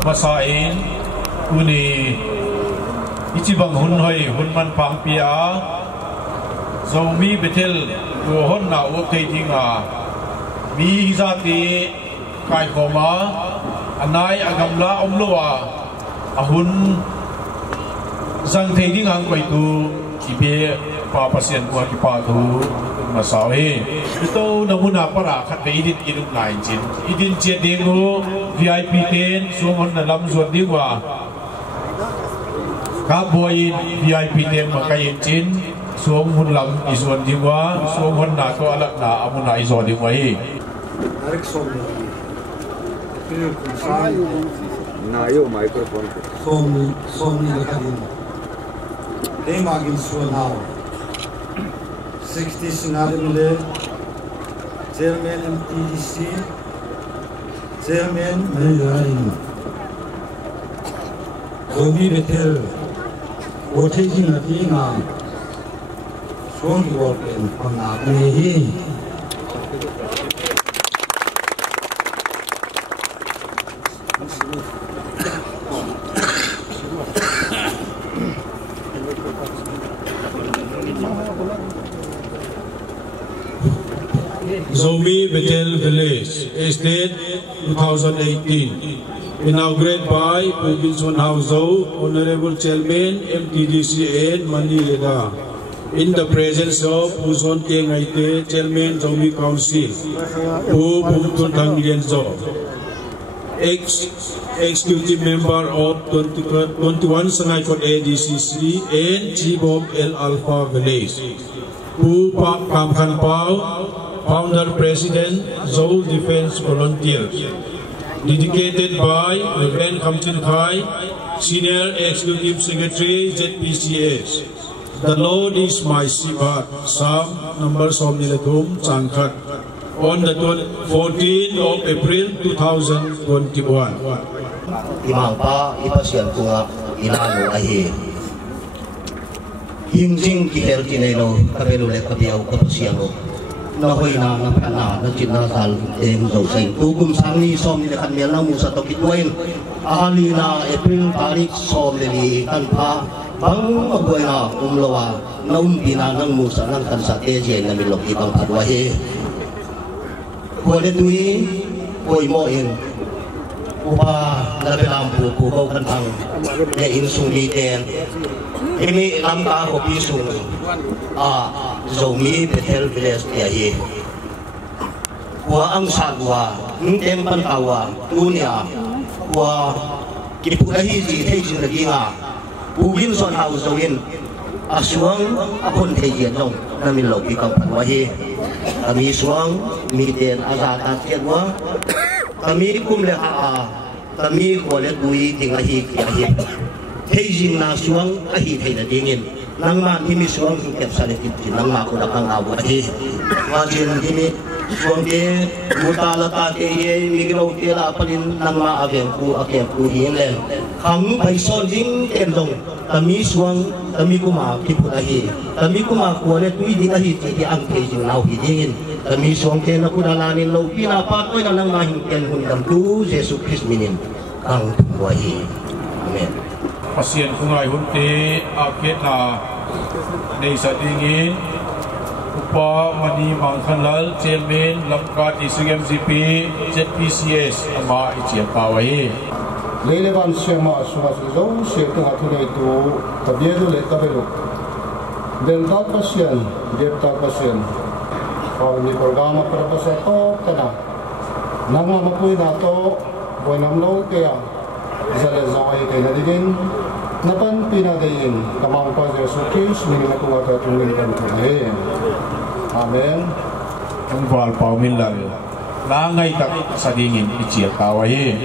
Masain uni ichibang hunhoi hunman pangpia Zomi Bethel hon na ukai dinga mi hizati kai koma anai agamla omloa ahun zang thei ding hang koi tu ibe pa pasien ko ki pa tu masawi ito namuna para khat be idin idun nai chin idin che dingu VIP 10 suon na lam zuan dingwa ka boy VIP 10 makai chin suom hun lam isuan dingwa suom hun na to alak na amuna izo dingwa hi Arik som na yo microphone som ni kadin le magin suan haw 60 sinadimle Chairman MTDC Chairman Mandarin Zomi Bethel Othejing Atinga Song Worken Pangahi Zomi Bethel Village, Estate 2018, inaugurated by Provincial Hauzo, Honorable Chairman, MTDCN Manileda, in the presence of Uzon Tengaite, Chairman Zomi Council, who Bumtun Executive Member of 21 Sanaikot ADCC and Chief of El Alpha Village, who Kamkan Pau, Founder President, Zol Defense Volunteers, dedicated by Reverend Kamchin Khai, Senior Executive Secretary, ZPCS. The Lord is my shepherd, Psalm number Somnilatum Changkhat, on the 14th of April 2021. Imang pa ipasyan ko nga inano ahi. Hingjing kihel kinelo kabelulet kabiyaw kapasyan ko. Nahoy na napana na kinasal em daw sa tugum sangi som ni kanmel na mo sa tokitwain ahali na April tarik som ni kanpa bang magway na umlawa na umpina ng musa ng kansate jen na milok ibang kadwahe kuwalit wi koy mo in upa nabelampu kukaw kantang ya insung liten ini lamka ko pisung Zomi Bethel Village tiyahi wa ang sagwa ntem pantawa unya wa kipulahi ji thejin raginga ugin son hauzawin aswang apon thejin dong namin loki kam panwahi kami swang miten azata tiadwa kami kumleha kami kualet bui tingahi tiyahi thejin na swang ahi thejin dingin nang ma himi suang kep salitit nang ma ko dakang awa hi wajin himi suang de mutala ta te ye migro te la palin nang ma agen ku akem ku hin len khang bai son ding ten dong kami suang kami kuma kipulahi kami kuma ko le tui ding ahi ti ang te jing nau hi dingin kami suang te na kudalanin lo pinapat oi nang ma hin ken hun dam tu Jesus Christ minin kang wahi amen pasien kungai hunte aket na nei sa dingin upa mani mangkhanlal chairman lamkat ICMCP ZPCS ama ichiam pawai Lelevan sema sumas zo setu hathune tu tabiedu le tabelu del ta pasien devta pasien और ये प्रोग्राम पर बस तो कना नंगा मपुई ना तो वो नमलो क्या जले जाए के नदीन नपन पीना देइन कमांग पर Jesus Christ ni na kuwa ta tungin kan tuhe amen ang wal paumin lang langay tak sa dingin ichia tawai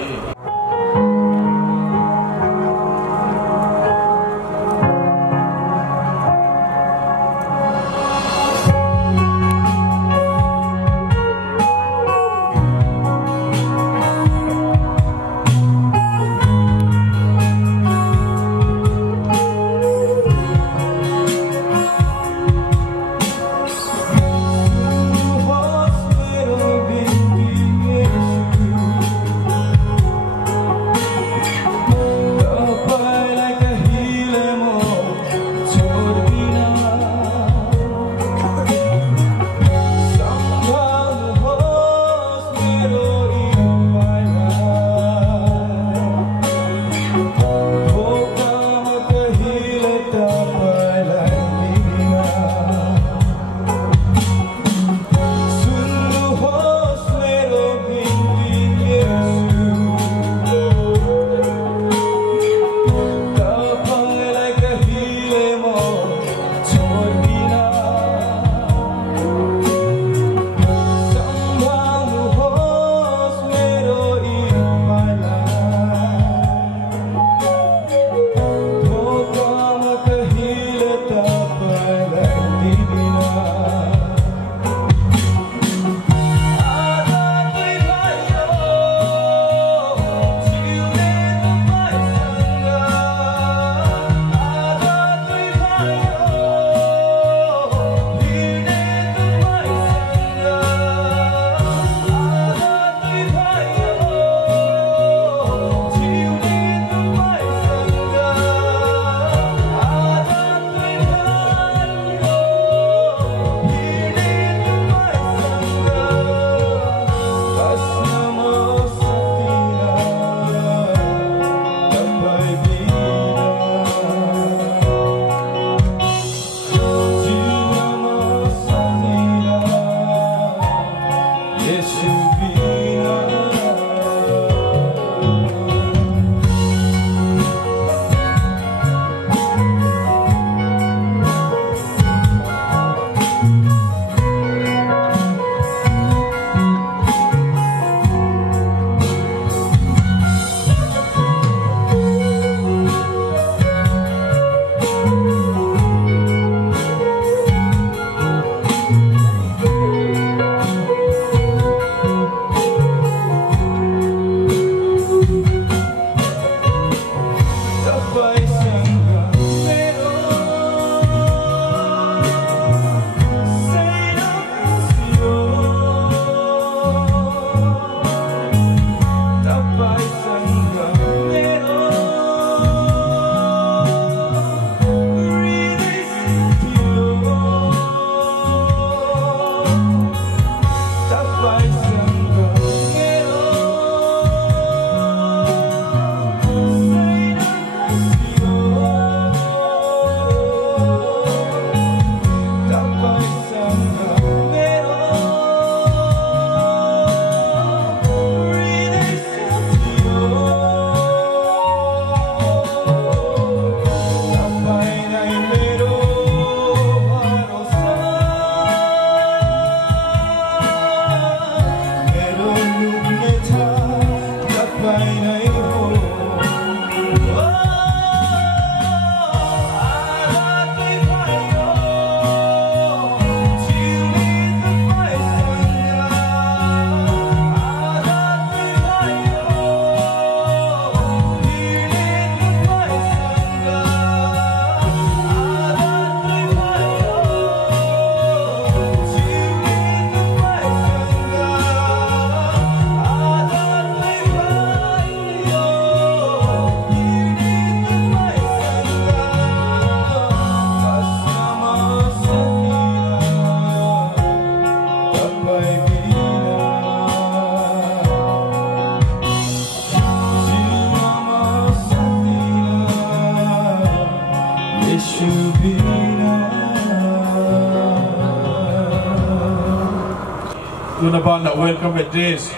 Tunabana welcome address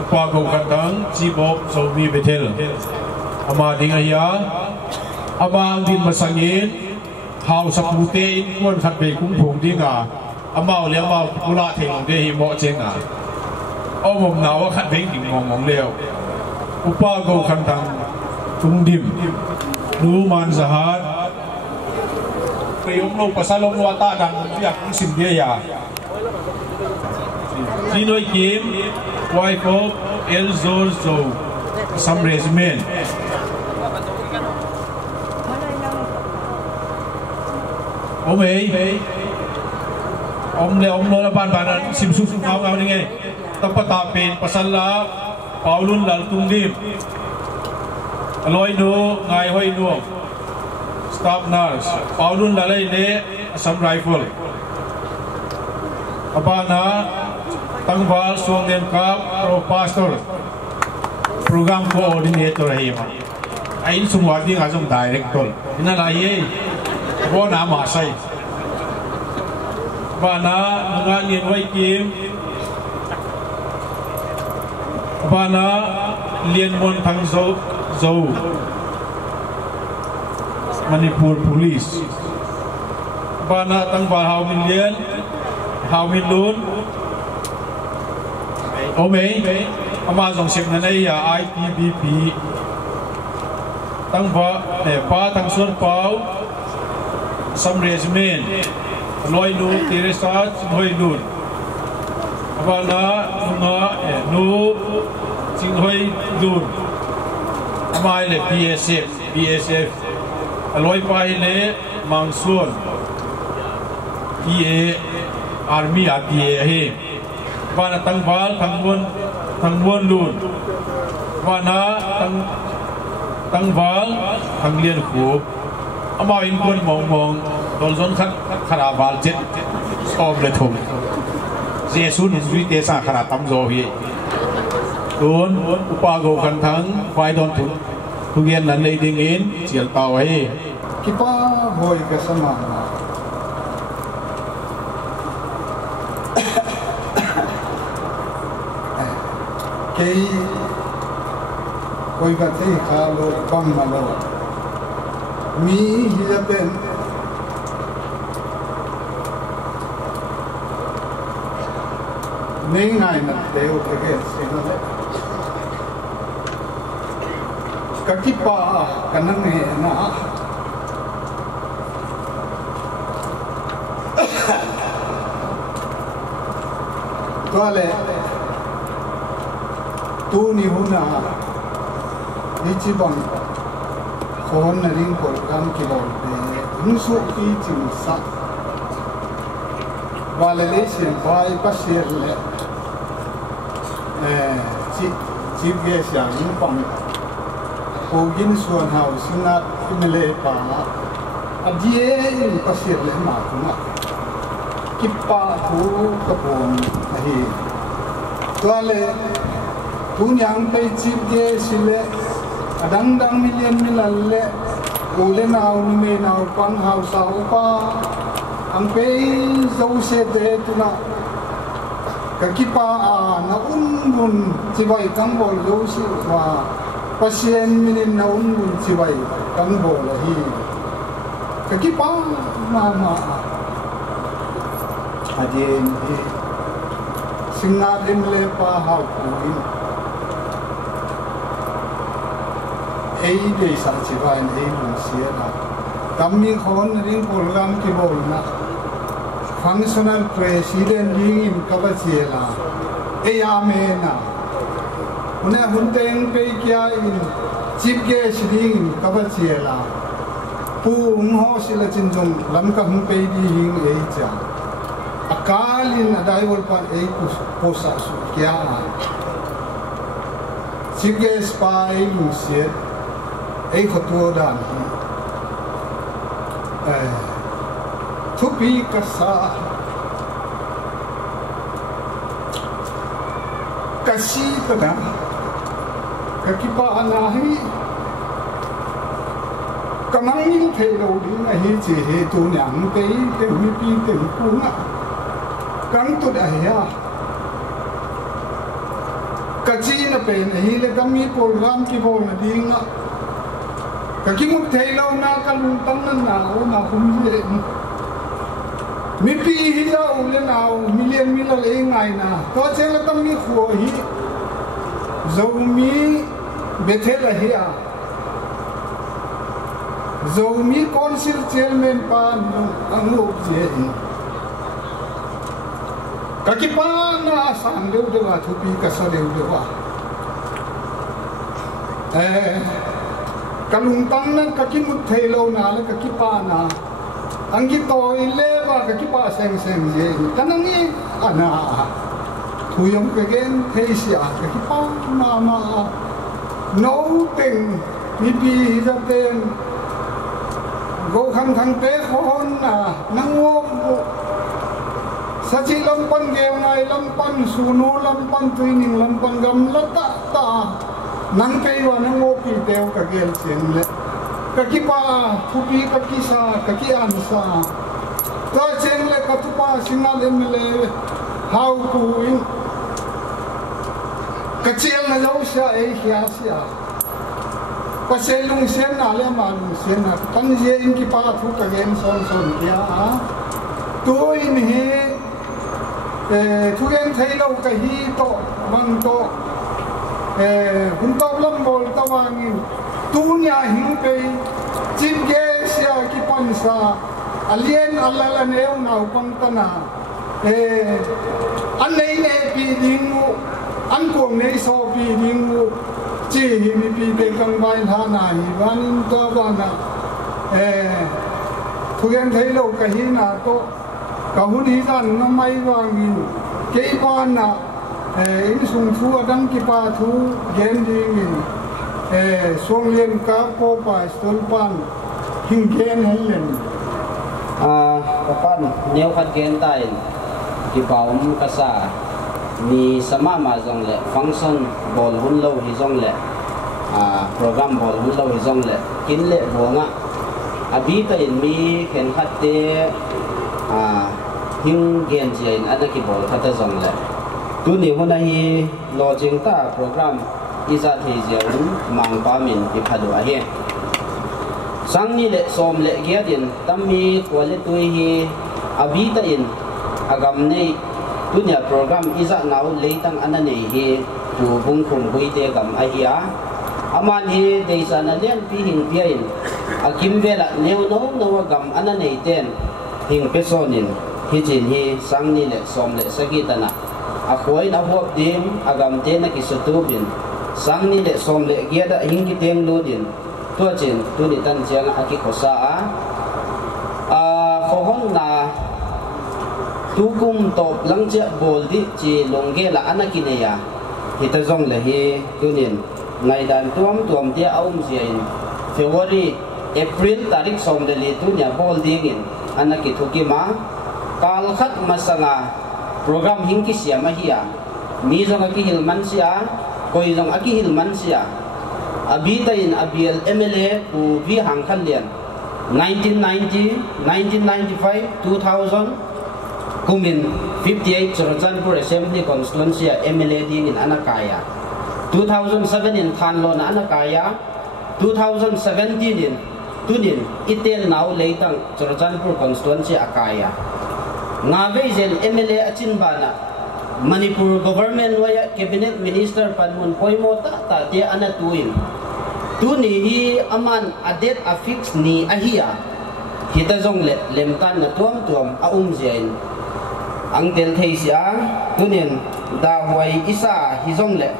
Upago Kantang Chief of Zomi Bethel Ama Dingaya Ama Din Masangin How Sapute One Katbe Kumpung Dinga Ama Liama Pula Ting Dehi Mo Chenga Omom Nawa Katbing Mong Leo Upago Kantang Tungdim Numan Zahat Kayong no pasalong wata dan biak sim dia ya Sinoi Kim, wife of El Zorzo, some resume. Om le ban sim su ngau ni nge. Tapata pen pasalla Paulun lal tungdim. Aloi no ngai hoi no. Staff nurse Paulun lalai le some rifle. Abana Tangval Suangden Kap Pro Pastor Program Coordinator Hema Ain Sumwadi Azum Director Ina Laye Bona Masai Bana Nungan Wai Kim Bana Lien Mon Tang Zau Manipur Police Bana Tangval How Million How Million Amazon ship na ya ITBP Tangva Pa Tang Sun Pau Some resume Loi Lu Teresa Hoi Lun Abana Nunga Nu Jing Hoi Lun Amai le BSF Loi Pai le Mangsun EA Army ATA he Wana Tangval Tangwon Lun Wana Tangval Tanglian Khu Ama in Kun Mong Dolzon Karaval Jet of the Tum Jesun is with the Sakara Tamzo here Dun Upago Kantang Why don't to get the leading in Chiel Tawai Kipa Boy Kasama Kay Koi Gati Kalo Pamalo Mi Hijaten Nengai na Deo Kage Sinale Kakipa Kanange na Tuale Tuni huna Ichibang Kohon na rin program kilol Nusu ichim sa Validation by pasir le Chief guest yang pang Kogin suan house sinat imele pa Adie pasir le matuna Kipa hu kapon nahi Tuale Tunyang pay chief guest sile Adang million milalle Ule na unume na upang house upa Ang pay zause de tuna Kakipa na unbun Sibay kangbol zause wa Pasien minin na unbun sibay kangbol hi Kakipa mama Adien hi Singatin le pa haupuin Day sa sivain ng siya na kami kon rin program kibol na functional president rin kabasila ame na una hunteng pe kya in chief guest rin kabasila pung ho sila chinjong lam ka hum pe di hing eja akalin adai wal pan posa su kya chief guest pa in siya khotwo dan thupi kasa kasi tada kakipa anahi kamang in thei lo ding a hi chi he tu nyang te te mi pi te ku na kang tu da ya ka chi na pe na hi le kam mi program ki bo na ding na ka ki muk thei lo na ka lung tang na o na hum le mi pi hi ja u le na million mi la le ngai na to che la tam mi kho hi Zomi Bethel a hi a Zomi Council Chairman pa ang loob siya kakipa na saan daw daw tupi ka sa daw daw kalungtang na kakimut thaylaw na lang kakipa na ang gito ileva kakipa seng siya kanang ana tuyong kagen thay siya kakipa mama no ting ipi hizaten go khang khang te khon na nangom sa chi lampan geo ngai lampan suno lampan tuining lampan gam lata ta nang kaiwa nango pi teo ka gel chen le ka kipa thupi ka kisa ka ki ansa ta chen le ka tupa singal emle how to in ka chiel na lo sha e khia sia paselung sen na le malung sen na kan je in ki pa thu ka gen son son kya tu in he thu gen thai lo ka hi to mang to hun to lam bol ta wang in tu nya hin pe chin ge sia ki pan sa alien allala neu na upang ta na an nei ne pi ding an ko nei so pi ding chi hi mi pi de kang bai tha na hi ban to ba na thu gen thai lo ka hi na to ka hun hi san na mai wang in ke pa na in sung thu adang ki pa thu gen ding in song len ka po pa stol pan hing gen helen kapan neu khat gen tai ki paum ka sa mi sama ma jong le function bol hun lo hi jong le program bol hun lo hi jong le kin le bonga abi ta in mi khen khat te hing gen jain ana ki bol khat ta jong le tu ni hona hi lo jing ta program iza the jaun mang pa min ki phadu a he sang ni le som le ge din tam mi kwale tu hi abi ta in agam nei dunia program iza naw leitang anane hi tu bung khum hui te gam a hi a aman hi deisa na len pi hing piain akim vela neu no no gam anane ten hing pesonin hi chin hi sang ni le som le sagitana a khoi na hop dim agam te na ki sutubin sang ni le som le gia da hing ki teng lu din to chin tu ni tan chiang a ki khosa a khohon na tukum top langja boldi chi longge la anakineya hita zong le hi tunin ngai dan tuam dia aum jiain February April tarik som le li tunya boldi ngin anaki thukima kal khat masanga program hingki siama hiya mi zong aki hilman sia koi zong aki hilman sia abita in abiel MLA u vi hangkhan lian 1990 1995 2000 Kumin 58 Chorochanpur Assembly Constituency MLA ding in Anakaya 2007 in Thanlo na Anakaya 2017 in Tunin Itel now Leitang Chorochanpur Constituency Akaya Ngave jen MLA Achinbana Manipur Government waya Cabinet Minister Panmun Poimo ta dia anatuin Tuni hi aman adet affix ni ahia kita zong le lemtan na tuam aum jen ang tel thei sia tunin da huai isa hi zong le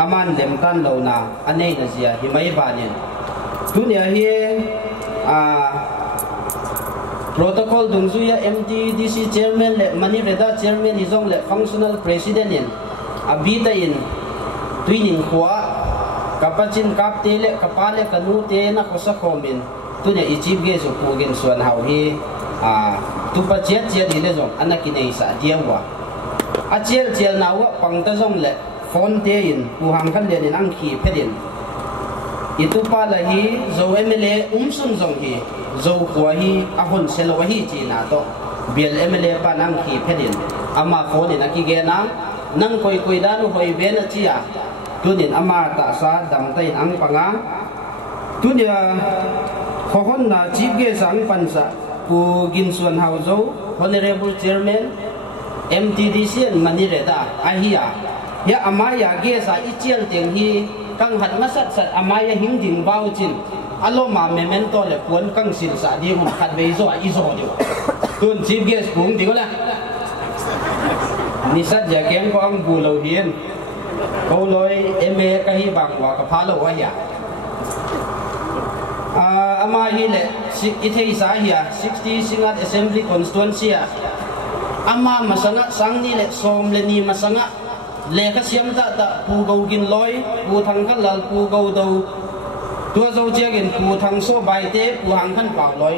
aman lem kan lo na anei na sia hi mai banin tunia hi protocol dungzuya MTDC chairman le mani reda chairman hi zong le functional president in abita in tuinin khwa kapachin kapte le kapale kanu te na khosa khomin tunia ichip ge su pugin suan hau hi tupa chiat ile zong anakinei sa diawa a chiel nawa pangta zong le phone te in pu hang khan le in ang khi phedin itu pa la hi zo MLA sum zong hi zo kwa hi ahon selo hi chi na to biel MLA pa nang ki phedin ama phone na ki ge na nang koi koi da nu hoi be na chi a tunin ama ta sa dam tai ang panga tunia khon na chief guest ang pansa pu gin suan hau zo honorable chairman MTDC Manireda ahia ya amaya ge sa ichial teng hi kang hat masat sat amaya hingding bau chin alo ma memento le pon kang sil sa di hum khat be zo i zo dio tun chief guest pung di la nisat ja kem ko ang bu lo hien ko loi eme ka hi bang wa ka pha lo wa ya ama hi le ithei sa hiya 60 singat assembly constituency ama masanga sangni le som le ni masanga le ka siam ta pu go gin loi pu thang kan lal pu go do tua zo che gin pu thang so bai te pu hang kan pa loi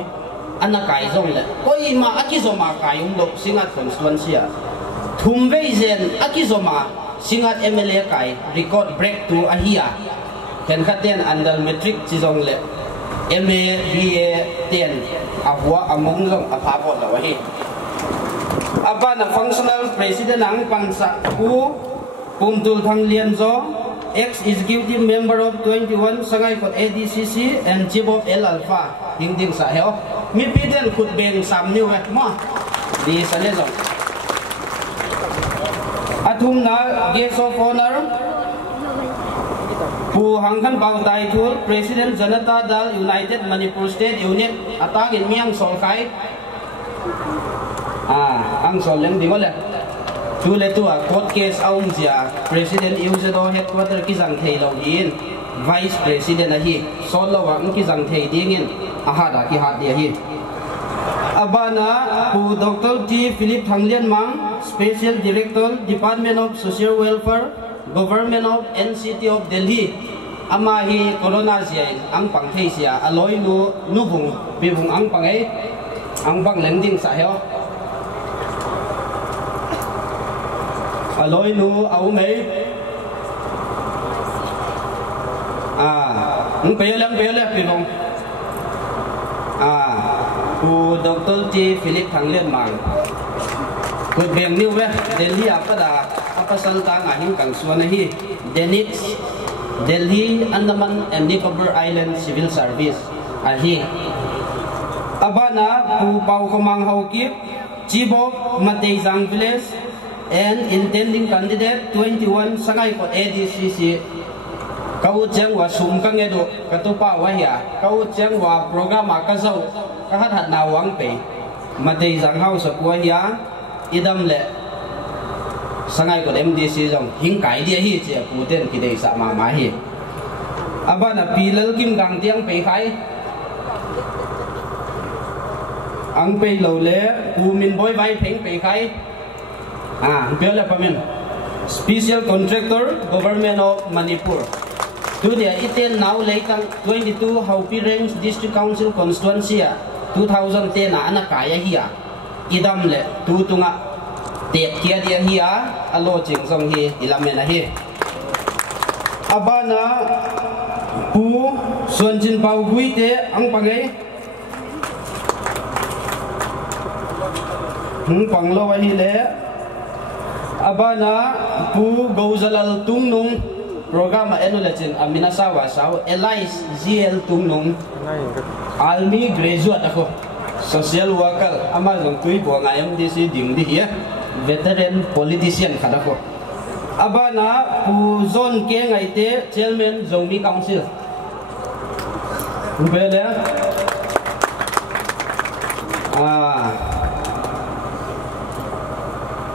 anna kai zong le koi ma akizo ma kai lok singat constituency thum vei zen akizo ma singat MLA kai record break to ahia ken khaten andal metric chi zong le MA BA 10 ahwa among zong apa bot la wa hi apa na functional president ang pangsa ku pumtul thang lian zo ex executive member of 21 sangai kot ADCC and chief of L Alpha ding ding sa heo mi piden khut beng sam niu we mo di sa le zo athum na guest of honor pu hangkan bau tai thul president Janata Dal United Manipur State Unit atang in miang sol khai ang sol leng di wala tu le tu court case aum sia president UZO headquarter ki jang thei lo in vice president hi sol lo wang ki jang thei ding in aha da ki hat dia hi abana pu Dr. T Philip Thanglian Mang special director Department of Social Welfare Government of NCT of Delhi ama hi corona sia ang pang thei sia aloi nu bung bi bung ang pang ai ang bang leng ding sa heo aloi nu au mei pe le pi long pu Dr. T Philip Thanglian Mang ku beng niu we Delhi apa salta ngahing kang suan hi Denix Delhi Andaman and Nicobar Island Civil Service ahi abana pu pau komang hauki chief of Matejang Village and intending candidate 21 sangai ko ADCC kau chang wa sum kang edo katupa wa ya kau chang wa program ka zau ka hat na wang pe Matejang house ko ya idam le sangai ko MDC jong hing kai dia hi che pu den ki dei sa ma hi abana pilal kim gang tiang pe khai ang pe lo le pu min boy vai pheng pe khai Piala Pamin special contractor government of Manipur tu dia iten now lekang 22 Haupi Range District Council constituency 2010 anak kaya hiya idam le tu tunga tet kia dia hiya alo ching song hi ilamena hi abana pu sonjin pau gui te ang pagai panglo wa hi le abana pu gozalal tungnung program enolachin aminasa wasaw Elise GL tungnung almi graduate ako social worker amazon tui bo nga MDC ding di hiya veteran politician kadako abana pu zone ke ngai te chairman Zomi Council ubele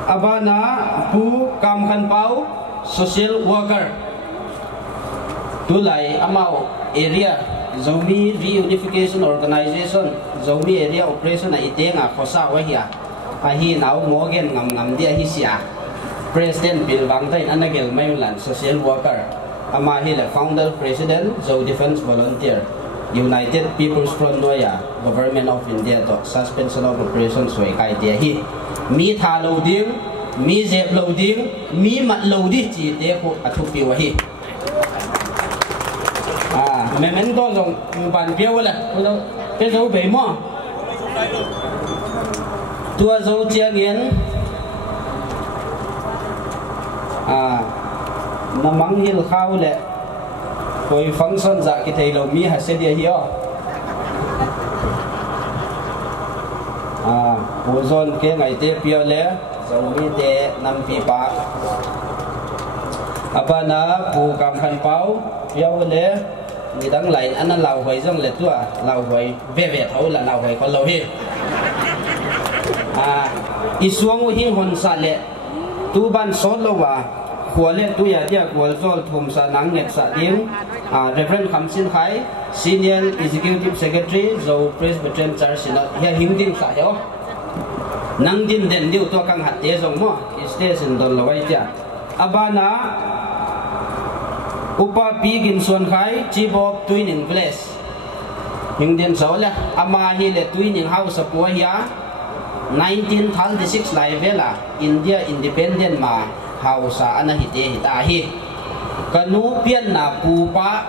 abana pu kam khan pau social worker tulai amao area Zomi Reunification Organization Zomi area operation na itenga khosa wa hiya ahi nau mogen ngam dia hi sia president bil bangtain anagel mainland social worker ama hi le founder president Zo Defense Volunteer United People's Front Noya Government of India to suspension of operations soi kai dia hi mi tha loading mi zep loading mi mat loading chi te ko athupi wa hi men to jong ban piao la cái dấu bể mò tua dấu chia nghiến nó mắng hiền khao lệ rồi function dạ cái thầy lâu mi hạt sẽ đi hiểu bố zon cái ngày tết piao lệ dấu mi tê năm pi ba apa na bù cầm khăn báo piao lệ ni đang lại anh lao hoài rong lệ tua lao hoài về thấu là lao hoài con lâu hi isuang hi hon sa lệ tu ban sốt lâu à khua lệ tu ya dia khua zol thum sa nang net sa ding Reverend Khamsin Khai Senior Executive Secretary zo Presbyterian Church Synod ya hingdin sa yo nang din den diu to kang hat te zong mo station don lawai tia abana upa pigin suan khai chibob tuining village hingdin so la ama hi le tuining house po ya 1936 lai vela India independent ma house ana hi te hi ta hi kanu pian na pu pa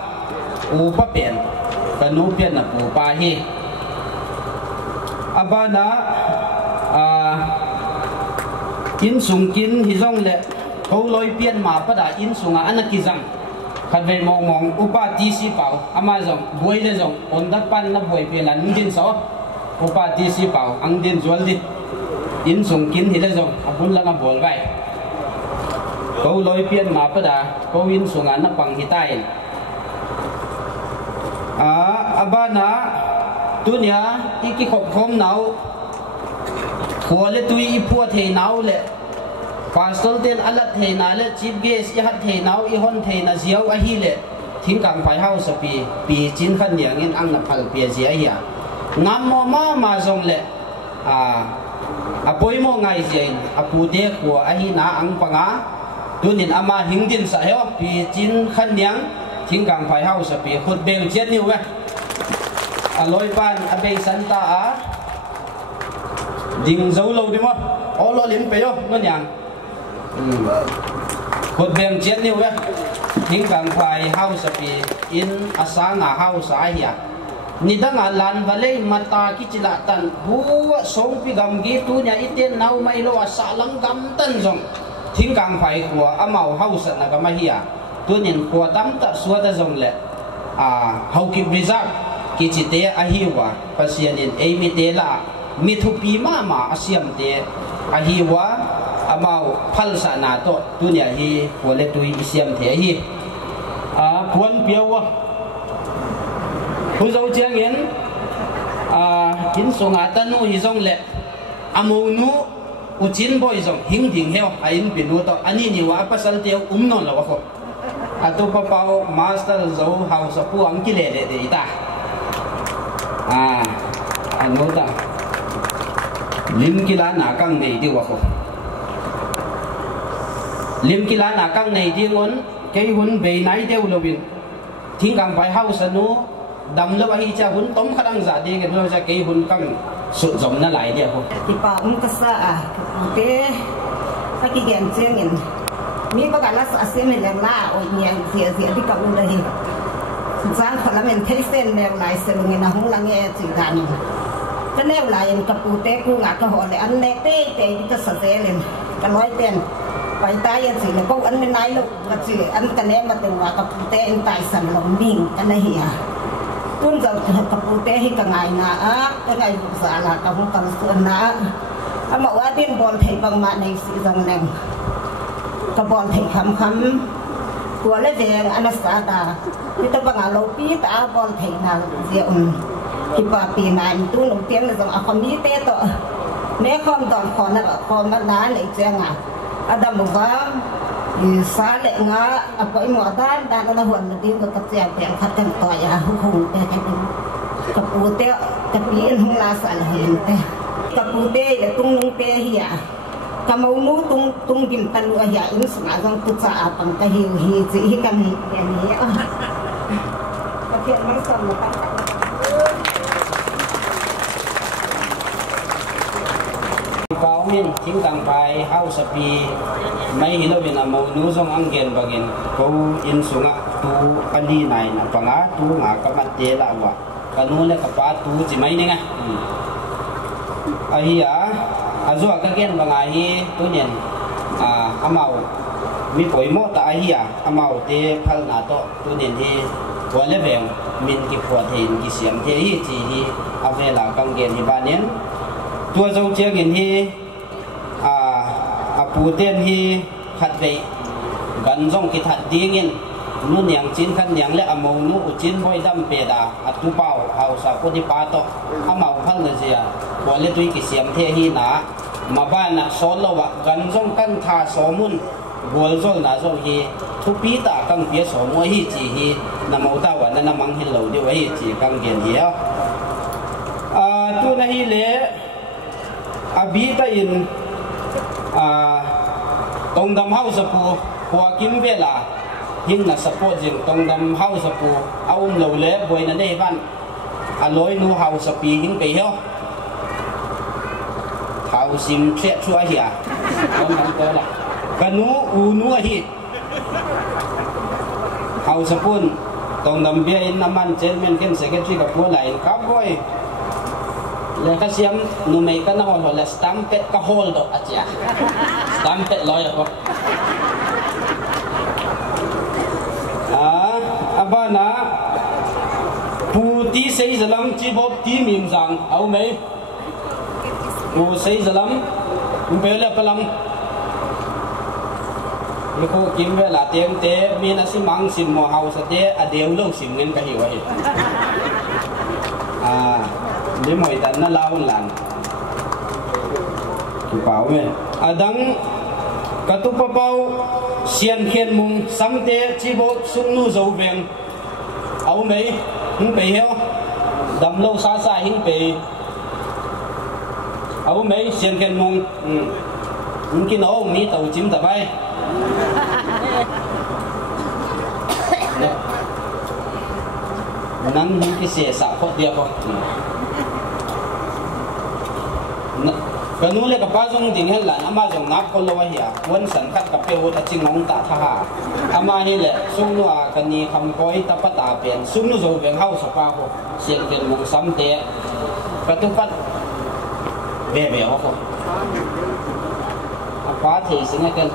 pen kanu pian na pu pa hi abana in sungkin hi zong le ko loi pian ma pa da in sunga ana ki jang khat ve mong upa ti si pau ama zong boi le zong on da pan na boi pe lan din so upa ti si pau ang din zual dit in sungkin hi le zong abun la ma bol vai ko loi pian ma pa da ko in sunga na pang hi tai abana tunia iki khop khom nau khua le tui ipua thei nau le pastor ten alat thei na le chief guest i hat thei nau i hon thei na ziau a hi le thing kang phai house pi chin khan niang in ang na phal pi zia hi ngam mo ma zong le apoi mo ngai zein apu de khua a hi na ang panga tunin ama hingdin sa heo pi chin khan niang thing kang phai house pi khut bel chen niu we aloi pan abe santa ding dấu lâu đi mà, ó lo liếm pe yo, nó nhàng, hột bèn chết nhiều vậy, những càng phải house pi in asa na house ai ya, ni đang ở lan valley mata kicila tan, bua song pi gam gitu nya iten nau mai lo asa lang gam tan zong, những càng phải của amau house na gam hiya, tu nhìn của tam ta suada zong le, hau ki reserve kicite ahiwa, pasienin emite la mithupi ma asiam te ahiwa amau phalsa na to tunia hi wale tui isiam the hi puan piawa huzau chiang in in songa tanu hi zong le amonu uchin boy zong hing ding heo ain binu to ani ni wa pasal te non la wa ko atu pa pau master zo house pu ang ki le de ita anu ta lim kila na kang nei di wa ko lim kila na kang nei di ngon cái hun be nai deu lovin thing kang pai house nu dam lo hi cha hun tom khadang za de ke lo cha cái hun kang su zom na lai dia ko ti pa ka sa ke ta ki gen chen in mi ba la sa se me la o nyang sia di ka un hi sang khala men thai sen me lai se lu na hung lang e chi dan cái nêu lại em cặp ute cu ngạc cái họ để ăn nè tê cái sợi tê lên cái nói tiền phải tay em chỉ là câu ăn bên này lúc là chỉ ăn cái nè mà từng là cặp ute em tài sản lòng mình cái này à tuân giờ cặp ute hi cả ngày na cái ngày giả là cặp không cần xuân na mà ở bên bồn thầy bằng mạng này sự rằng này cái bồn thầy khăm của lấy về anh sa ta thì ta bằng lâu pi ta bồn thầy nào rượu thì bà pì này tu nông tiền là giống không biết tết to nếu không đòn còn là còn nó ná lại chăng ada một vá thì xa lệ ngã bởi mọi đàn nó huấn là tiêu của tập trẻ trẻ phát triển tỏi hùng cái cặp u tê cặp biển không là sản hiện tê cặp u tê là tung nông tê hi cặp màu nú tung kim tan lúa hi in sung azong tu sa bằng cái hi chỉ hi cam hi cái này cái chuyện nó xong là Pao min thing kang pai house pi mai hilo bin amau nu zong anggen bagin ko in sunga tu ali nai na panga tu nga ka mate la wa kanu le ka pa tu chi mai ne nga ahia azua ka gen banga hi tu nyen amau mi poi mo ta ahia amau te phal na to tu nyen hi wa le beng min ki phwa thein ki siam the hi chi hi avela kang gen hi ba nen tua zo che gen hi pu ten hi khat vei gan zong ki that dingin nu niang chin khan niang le amau nu chin boy dam pe da atu pau hau sa ko di pa to amau phal na zia wa le tui ki siam the hi na ma ba na sol lo wa gan zong kan tha so mun gol zol na zo hi thu pi ta kang pia so mo hi chi hi na mau ta wa na mang hi lo di wa hi chi kang gen hi tu na hi le abi ta in tong dam house pu kwa kim vela hing na support jing tong dam house pu aum lo le boy na nei ban aloi nu house pi hing pe heo house sim che chua hia tong dam to la kanu u nu hi house pun tong dam bia in naman chairman ken secretary ka pu lai ka boy le ka siam nu mei ka na hol le stamp pet ka hol do acha stamp pet loy ko abana pu ti sei zalam chi bob ti mim jang au mei pu sei zalam bele kalam le ko kim ve la tem te mi na si mang sim mo house te adeu lo sim ngen ka hi wa hi ni moi dan na laun lan ki pau me adang katupa pau sian khen mung samte chi bo sung nu zo veng au mei hing pe heo dam lo sa sa hing pe au mei sian khen mung ki no mi tàu chim ta bai nan hing ki se sa ko dia ko kanu le ka pa jong ding hel lan ama jong nap ko lo wa hiya won san khat ka pe wo ta chingong ta tha ha ama hi le sung nu a kan ni kham koi ta pa ta pen sung nu zo veng hau sa pa ko sian ken mong sam te ka tu pat be be ko apa thi sing ken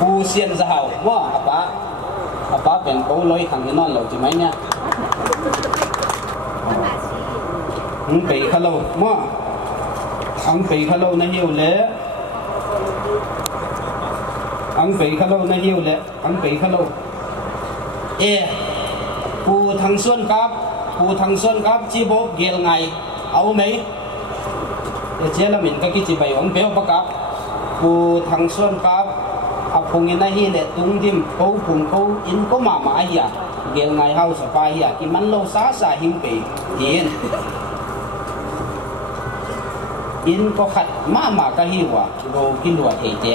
pu sian za hau wa apa pen ko loi thang ni non lo chi mai nya pe khalo mo ang pe khalo na hiu le ang pe khalo na hiu le ang pe khalo pu thang suan kap chi bo gel ngai au mei che la min ka ki chi bai ong pe ba kap pu thang suan kap apung ina hi le tung dim ko pung ko in ko ma ya gel ngai hau sa pa ya ki man lo sa sa him pe tin in ko khat ma ka hi wa go ki lua thei te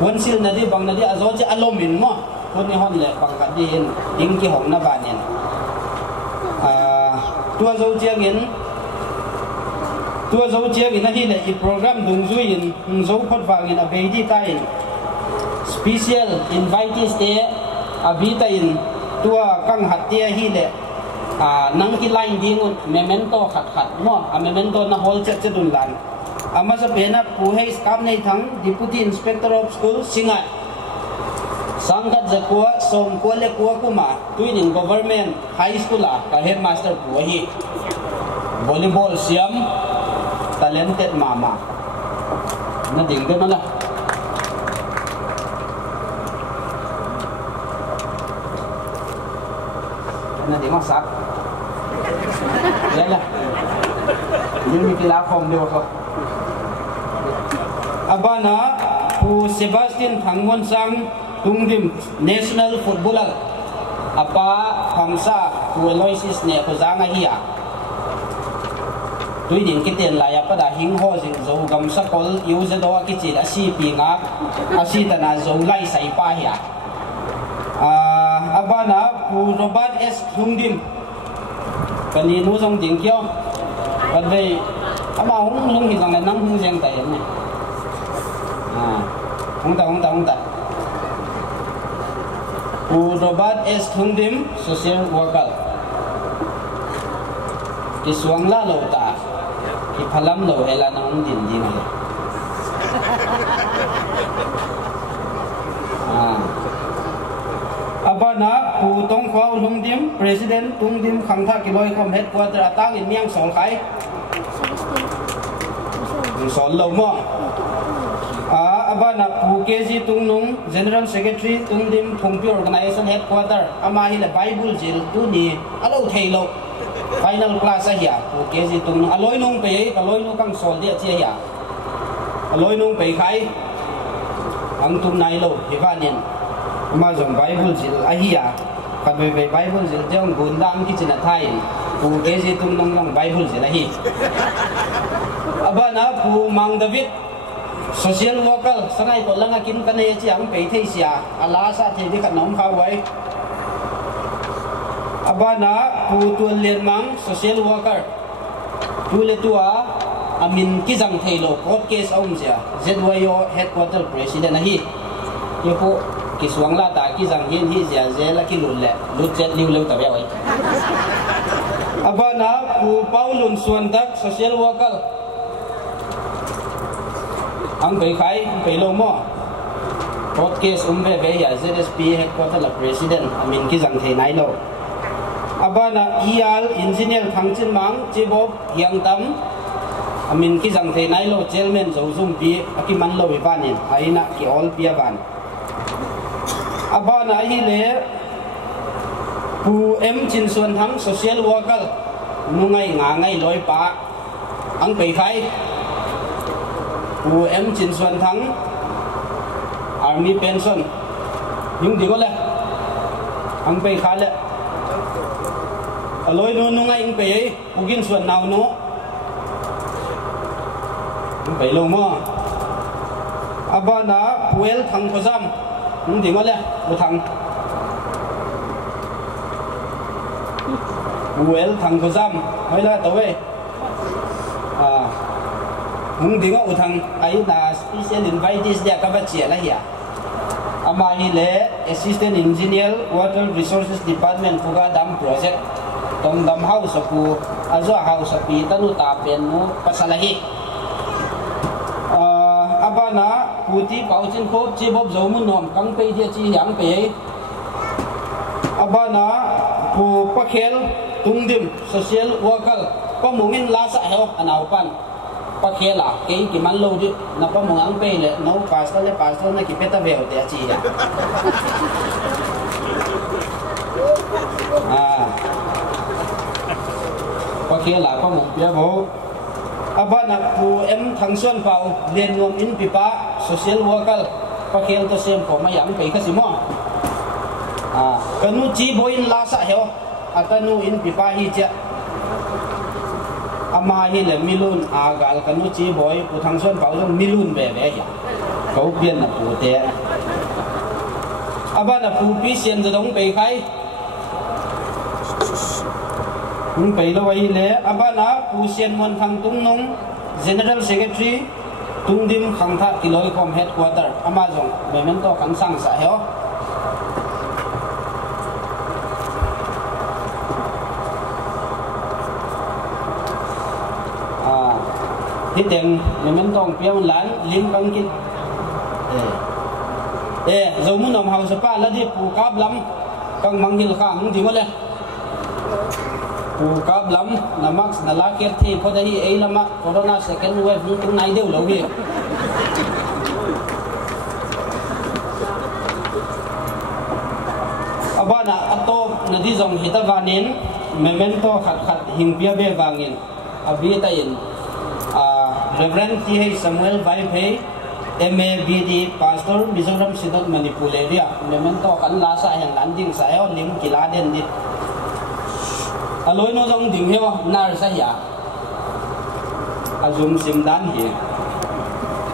wan sil na di bang na di azo ja alomin mo kon ni hon le bang ka di in ding ki hong na ba nen tua zo chiang in hi le i program dung zu in zo phot wang in a be di ta in special invitees te abita in tua kang hatia hi le nang ki line ding memento khat mo a memento na hol che dun lan ama sa pena pu hei skam nei thang deputy inspector of school singa sangkat zakwa som ko le ko kuma tuining government high school ka headmaster pu hi volleyball siam talented mama na ding de mala na ding sak la yung mikila form de ko abana pu Sebastian Thangwon sang tungdim national footballer apa khangsa pu Aloysius ne ko zanga hiya tui ding kiten la ya pada hing ho jing zo gam sakol use do ki chi asi pi nga asi tana zo lai sai pa hiya abana pu Robert S Tungdim cái này nuôi xong tiếng kêu còn về mà không thì rằng là năm không riêng tay này không ta Robert S. Thungdim social worker cái xuống la lâu ta cái phalam lâu hay là nó không tiền gì này abana pu tong khwa Thungdim president Thungdim khang tha ki loi khom headquarter atang in miang sol khai sol lo mo abana pu kg tungnung general secretary Thungdim Thungpi organization headquarter ama hi la bible jil tu ni alo thailo final class a hiya pu kg tungnung aloi nung pe aloi nu kang sol dia che hiya aloi nung pe khai ang tum nai lo hivanin mà dùng Bible dịch ahia, còn về Bible dịch trong cuốn đăng cái chuyện là thay, phụ cái gì tung nông trong Bible dịch ahi. Abana phụ mang David social worker, sáng nay tôi lăng kín cái này chỉ ăn bể thay xia, Allah sa thì đi khăn nóng khá vậy. Abana phụ tuần liên mang social worker, tu lệ tua amin cái rằng thầy lo court case ông xia, ZYO headquarter president ahi, yêu phụ cái xuống là ta cái rằng hiện hi giờ là cái lụt chết liu tập vậy. Abana pu Paulun suan tak social worker ang kay khai kay lo mo court case về ya ZSP headquarter là president amin cái rằng thầy nai lo. Abana ial engineer thang chin mang chibob yang tam amin cái rằng thầy nai lo chairman zo zum pi aki man lo bipanin aina ki all pia ban. Abana hi le pu em chin suan thang social worker nu ngai nga ngai loi pa ang pe khai pu em chin suan thang army pension nhưng đi có lẽ ang pe khai le loi nu ngai ang pe ugin suan nào no ang pe lo mo abana puel thang khozam nhưng đi có lẽ một thằng Well thằng có giam hay là tao về nhưng đi có một thằng ấy là special invitees dia các bạn chia là gì ama hi le assistant engineer water resources department puga dam project tong dam house pu azo house pi tanu ta pen no pasalahi abana puti pauchin khop chi bob zomun nom kang pe dia chi yang pe abana pu pakhel Thungdim social worker pamungin lasa heo anaw pan pakhela kay kiman lo di na pamungang pe le no pastor na kipeta veo te chi ya pakhela pamung pia bo abana pu em thang suan pau len nom in pipa social worker pakhel to sem ko mayang pe khasimo kanu chi boin lasa heo atanu in pipa hi cha ama hi le milun agal kanu chi boy pu thang suan pau jong milun be be ya ko pian na pu te abana pu pi sian de dong pe khai pe lo wai le abana pu sian mon thang tung nong general secretary Thungdim khang tha kiloi kom headquarter ama jong memen to khang sang sa heo thì tiền mình tông piao lán lim băng kít rồi muốn nằm hậu sapa là đi phù cáp lắm căng mang hình khang không thì mất lên phù cáp lắm là max là lá kết thì có đây ấy là mắc corona second wave nhưng tiếng này đều lâu đi abana ato na di zong hita vanin memento khat hing pia be wangin abi ta in Reverend T.H. Samuel Vaiphe, M.A.B.D. Pastor, Mizoram Sidot Manipur area. Memento kan lasa yang landing saya lim kiladen di. Aloi no jong ding heo nar saya. Azum simdan hi.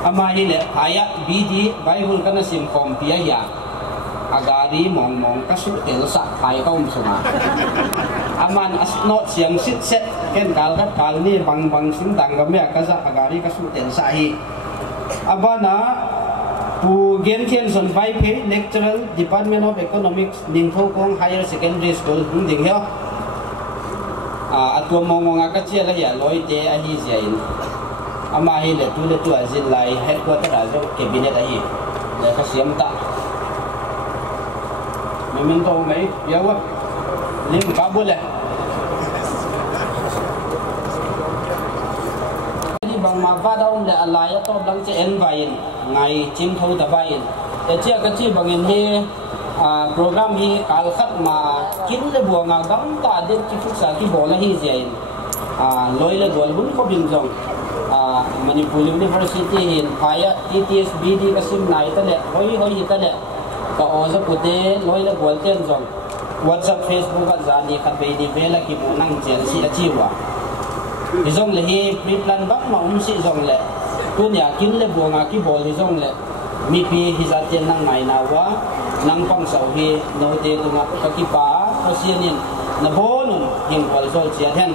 Ama hi le aya B.D. Bible kana sim kom pia ya. agari mong kasu tel sa thai kaum suma aman asnot siang sit set ken kal ni bang sing dang ga me kaza agari kasu tel sa hi abana pu gen thian son vai phe lecturer Department of Economics Ningtho Kong Higher Secondary School ding heo atua mongonga ka chia la ya loi te a hi jain ama hi le tu azin lai headquarter a zo cabinet a hi le ka siam ta mình tô mấy yêu quá liên cá bún này đi bằng mà va đâu để lại to bằng chế en vay ngày chim thâu ta vay để chia cái chi bằng in hi program hi cả khát mà kín le buông ngang gắm ta đến cái phúc sa cái bộ là hi gì lối le buồn bún có bình rộng Manipur University in Phaya TTSB đi cái sim này ta lệ hoi ta lệ ka oza pute loi la bol ten zong WhatsApp Facebook ka zani khat be ni vela ki bu nang chen si achiwa hi zong le hi pre plan bak ma si zong le tu nya kin le buanga ki bol hi zong le mi pi hi za ten nang ngai na wa nang pang sau hi no te tu nga ka ki pa ko sianin na bonun hing bol zol chia then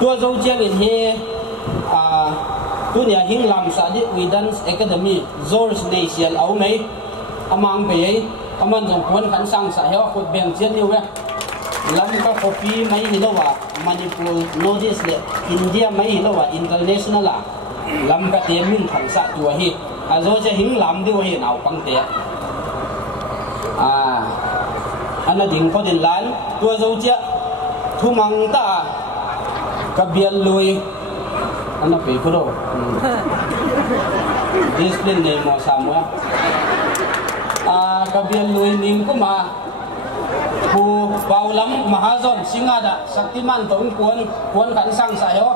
tu zo chiang in he tu nya hing lam sa di Widans Academy Zors Nation au mai amang be aman jong pon kan sang sa heo khut beng chen ni we lam ka copy mai hilowa Manipur notice le India mai hilowa international la lam ka te min thang sa tu hi azo che hing lam di hi naw pang te ana ding ko din lan tu zo che thu mang ta ka bial lui ana pe pro discipline ne mo samwa kabian lui ning kuma pu paulam mahazon singada saktiman tong kuan kan sang sa yo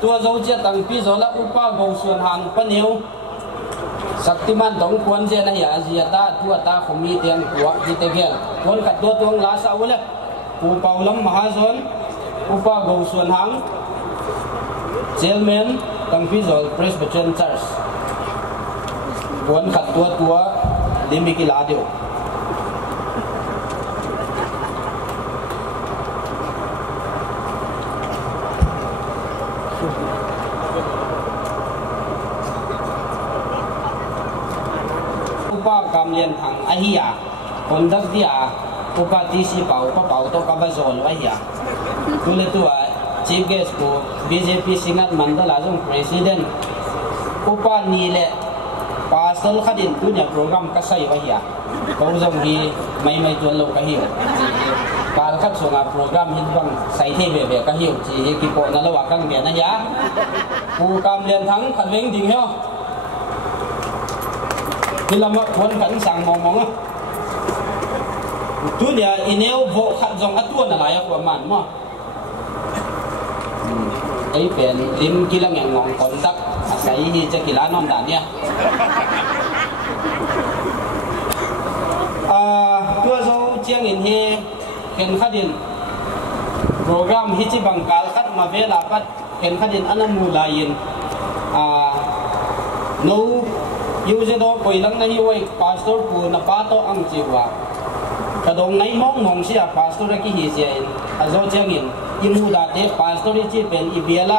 tua zo che tang pi zo la upa go suan hang paniu saktiman tong kuan je na ya ziata tua ta khomi tiang tua ji te gel kuan kat tua tuang la sa ule pu paulam mahazon upa go suan hang chairman tang pi zo Presbyterian Church kuan kat tua Demi ki ladio upa kamlian thang ahia kondak dia upa tisi pau to kabazol ahia tule tua chief guest ko BJP singat mandala jong president upa nile pasal khadin punya program kasai wahia kau jong hi mai tuan lo kahiu kal khat songa program hin bang sai the be kahiu chi ki po na lo wa kang be na ya pu kam lian thang khat weng ding heo kilama pon kan sang mong tu dia ineu vo khat jong atuan na la ya ko man mo ai pen lim kilang yang ngong kontak asai hi che kila nom dan ya tua zo chiang in he ken khadin program hi chi bangkal khat ma vela pat ken khadin anamu lain no use do koilang na hi wai pastor pu na pa to ang chiwa kadong nai mong sia pastor ki hi sia in azo chiang in imu da te pastor chi pen ibiala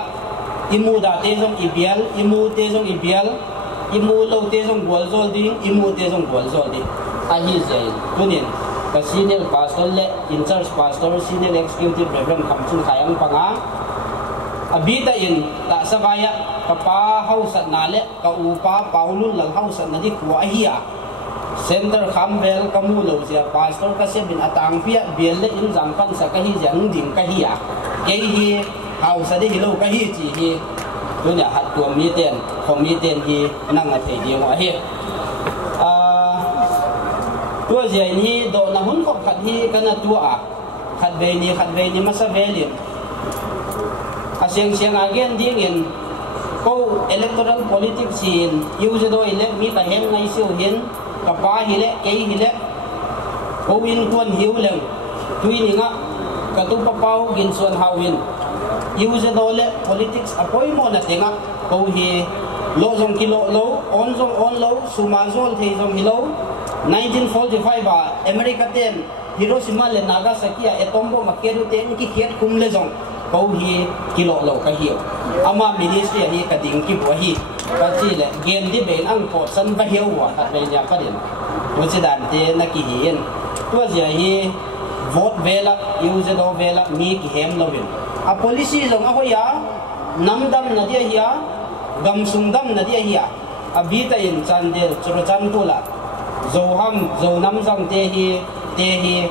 imu da te jong ibial imu te jong ibial imu lo te jong bol zol ding imu te jong bol zol ding a hi sia tunin ka senior pastor le in charge pastor senior executive reverend kamchun khayang panga abita in ta sabaya ka pa house na le ka upa paulun lang house na di ko ahia center khambel kamu lo sia pastor ka se bin atang pia biel le in jam kan sa ka hi jang ding ka hi a ke hi house de hi lo ka hi chi hi dunya hat tuam mi ten khom mi ten hi nang a thei di wa hi tua zai ni do na hun khop khat hi kana tua khat ve ni masa velin asiang again ding in ko electoral politics in use do elect mi ta hem ngai siu hin kapa hile kei hile ko win kon hiu leng tui ni nga ka tu papau gin suan hawin use do le politics apoi mo na tenga ko hi lo jong kilo lo on lo suma zol thei jong hilo 1945 à America ten Hiroshima le Nagasaki atom bomb makeru ten ki khiat kum le jong ko hi kilo lo ka hi ama ministry hi ka ding ki bo hi ka chi le game di ben ang po san ba hiu wa ta le nya ka din wo chi dan te na ki hin to zia hi vote vela use do vela mi ki hem lo bin a policy jong a ho ya namdam na dia hiya gam sungdam na dia hiya a bi ta in chandel churu chan pula zo ham zo nam jang te hi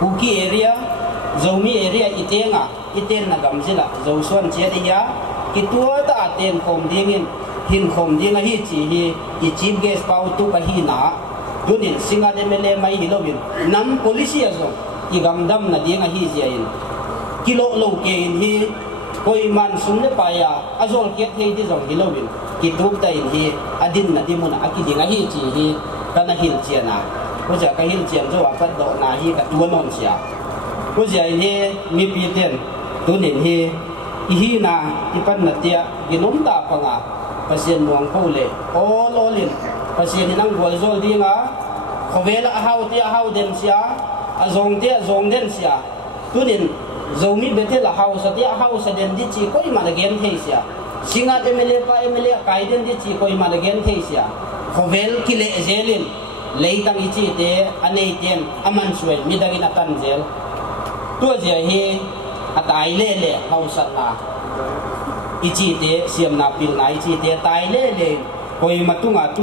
Puki area Zomi area iten na gamzila zo suan che dia kitua ta aten khom dingin hin khom dinga hi chi hi I chief guest pau tu ka hi na dunin singa de mele mai hilobin nam policy azo I gamdam na dinga hi jain kilo lo ke in hi koi man sum ne pa ya azol ke thei di jong hilobin kitup ta in hi adin na dimuna akidinga hi chi hi kana hil chiana ko ja ka hil chian zo apat do na hi ka tuanon sia ko ja ini mi pi ten tunin hi hi na ipan na tia ginom ta panga pasien nuang ko le olin pasien nang gol zol dinga khowela hau den sia azong den sia tunin Zomi Bethel house dia house den di chi koi ma gen thei sia singa emele kai den di chi koi ma gen thei sia khovel ki le zelin leitang ichi te anei ten aman suel midagin atan zel to je hi atai le house na ichi te siam na pil na ichi te tai le koi matunga tu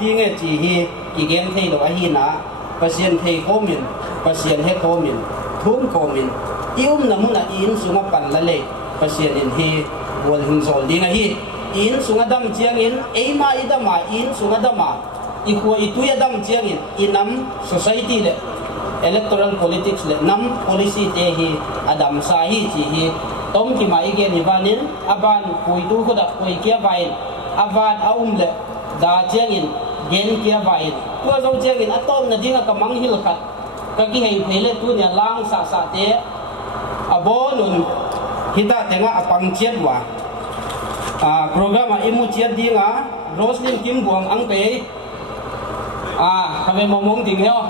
ding e chi hi ki gen thei do hi na pasien thei komin pasien he komin thum komin ium namuna in sunga pan la le pasien in hi wal hin zol dinga hi in sunga dam chiang in eima idama in sunga dama ikwa ituya dam chiang in inam society le electoral politics le nam policy te hi adam sa hi chi hi tom ki mai ge ni banin aban pui tu ko da pui kia vai aban aum le da chiang in gen kia vai to zo chiang in atom na dinga kamang hil khat ka ki hei phele tu nya lang sa te abonun hita tenga apang chiat wa program imu chiat dinga Roslyn Kim Buang ang pe kami momong ding heo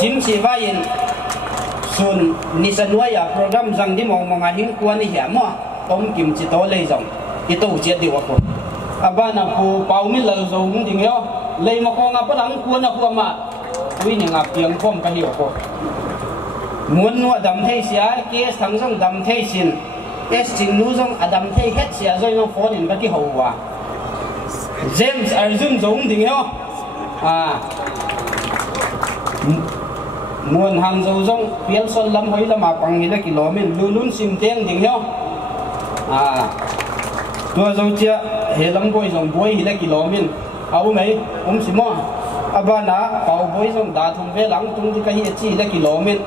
Jim si vayin sun nisanwaya program jang di mong mga hingkuan ni hiya mo tom kim chi to lei jong ito chiat di wa ko abana pu paumi lal zong ding heo lei mo ko nga pa lang kuan na ko ma wi ni nga piang pom ka hiyo ko muốn nuôi đầm thay xia kia thằng trong đầm thay xin es chính nu trong đầm thay hết xia rồi nó phổ đến cái hậu quả James Arjun giống thì nghe muốn hàng dầu trong biển sơn lâm hơi là mà bằng như là kilo mình luôn luôn xin tiếng thì nghe tôi dầu chia hệ lâm bôi dòng bôi như là kilo mình áo mấy xin mua abana bảo bôi dòng đá thùng về lắng tung thì cái gì là kilo mình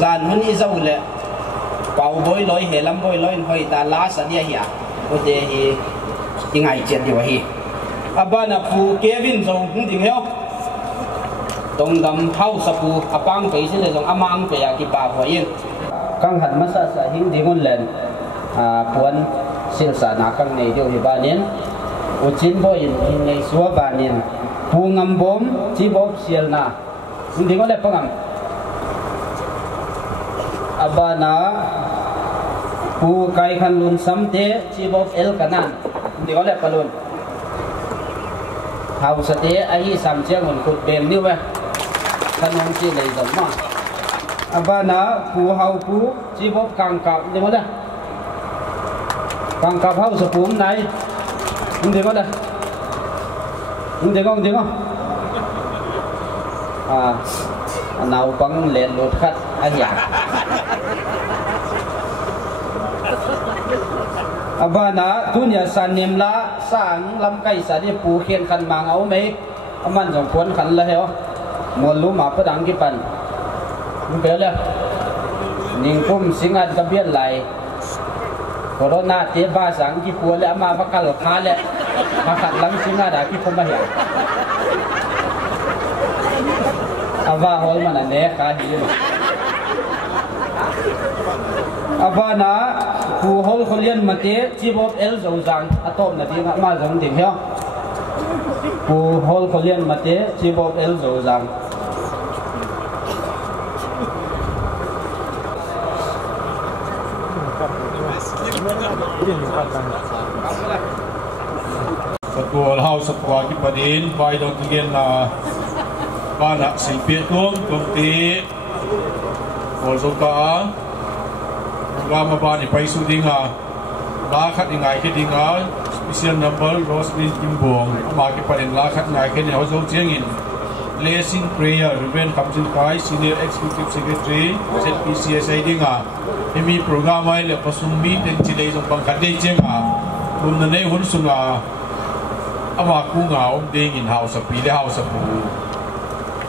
gian hun i zau le pau boy loi helam boy loi hoi ta la sa dia hi o de hi ingai chen di wa hi abana pu Kevin zong hung ding heo tong dam hau sa pu apang pe sin le zong amang pe ya ki pa ho yin kang han ma sa hing dingon len puan sil sa na kang nei dio hi ba nen o chin boy in nei suwa ba nen pu ngam bom chi bop sial na hung dingon le pangam abana pu kai khan lun samte chief of el kanan di ole palun hausate ai sam chiang on khut bem ni we kanong chi lei dam ma abana pu hau pu chief of kang kap di ole kang kap hau sa pum nai di ole di ko nào bằng lên lột khát anh ya abana tunya sanim la sang lam kai sa di pu khen khan mang au me aman jong phon khan la heo mon lu ma pa dang ki pan be le ning kum singat ka bian lai corona te ba sang ki pu le ama ba kal kha le ma khat lam singa da ki phom ba hea ava hol mana ne ka hi abana pu hol kholian mate chief of el zong atom na dinga ma zong ding heo Ku hol kholian mate chief of el zo jang. Ketua House Ketua Kipadin, Pai Dong Tigen na Bana Silpir Kum, Kumti, Kolsoka, Gama Bani Pai Sudinga, Lakat Ingai Kedinga, Special Number, Roslyn Imbong, Amaki Padin Lakat Ingai Kedinga, Hozo Jengin, Blessing Prayer, Ruben Kamjin Kai, Senior Executive Secretary, ZPCSA Dinga, Emi Programa Ile Pasumi, Tenchile Zong Bangkade Jenga, Kumnane Hunsunga, Amaku ngau ding in house of Pile House of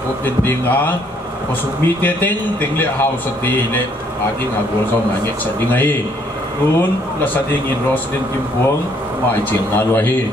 Open Dinga, Pasumi Ting Le House of Dele, Adding a Gozon and get setting a Run, La Sading in Roslyn Kimpong, my Jim Alwahi.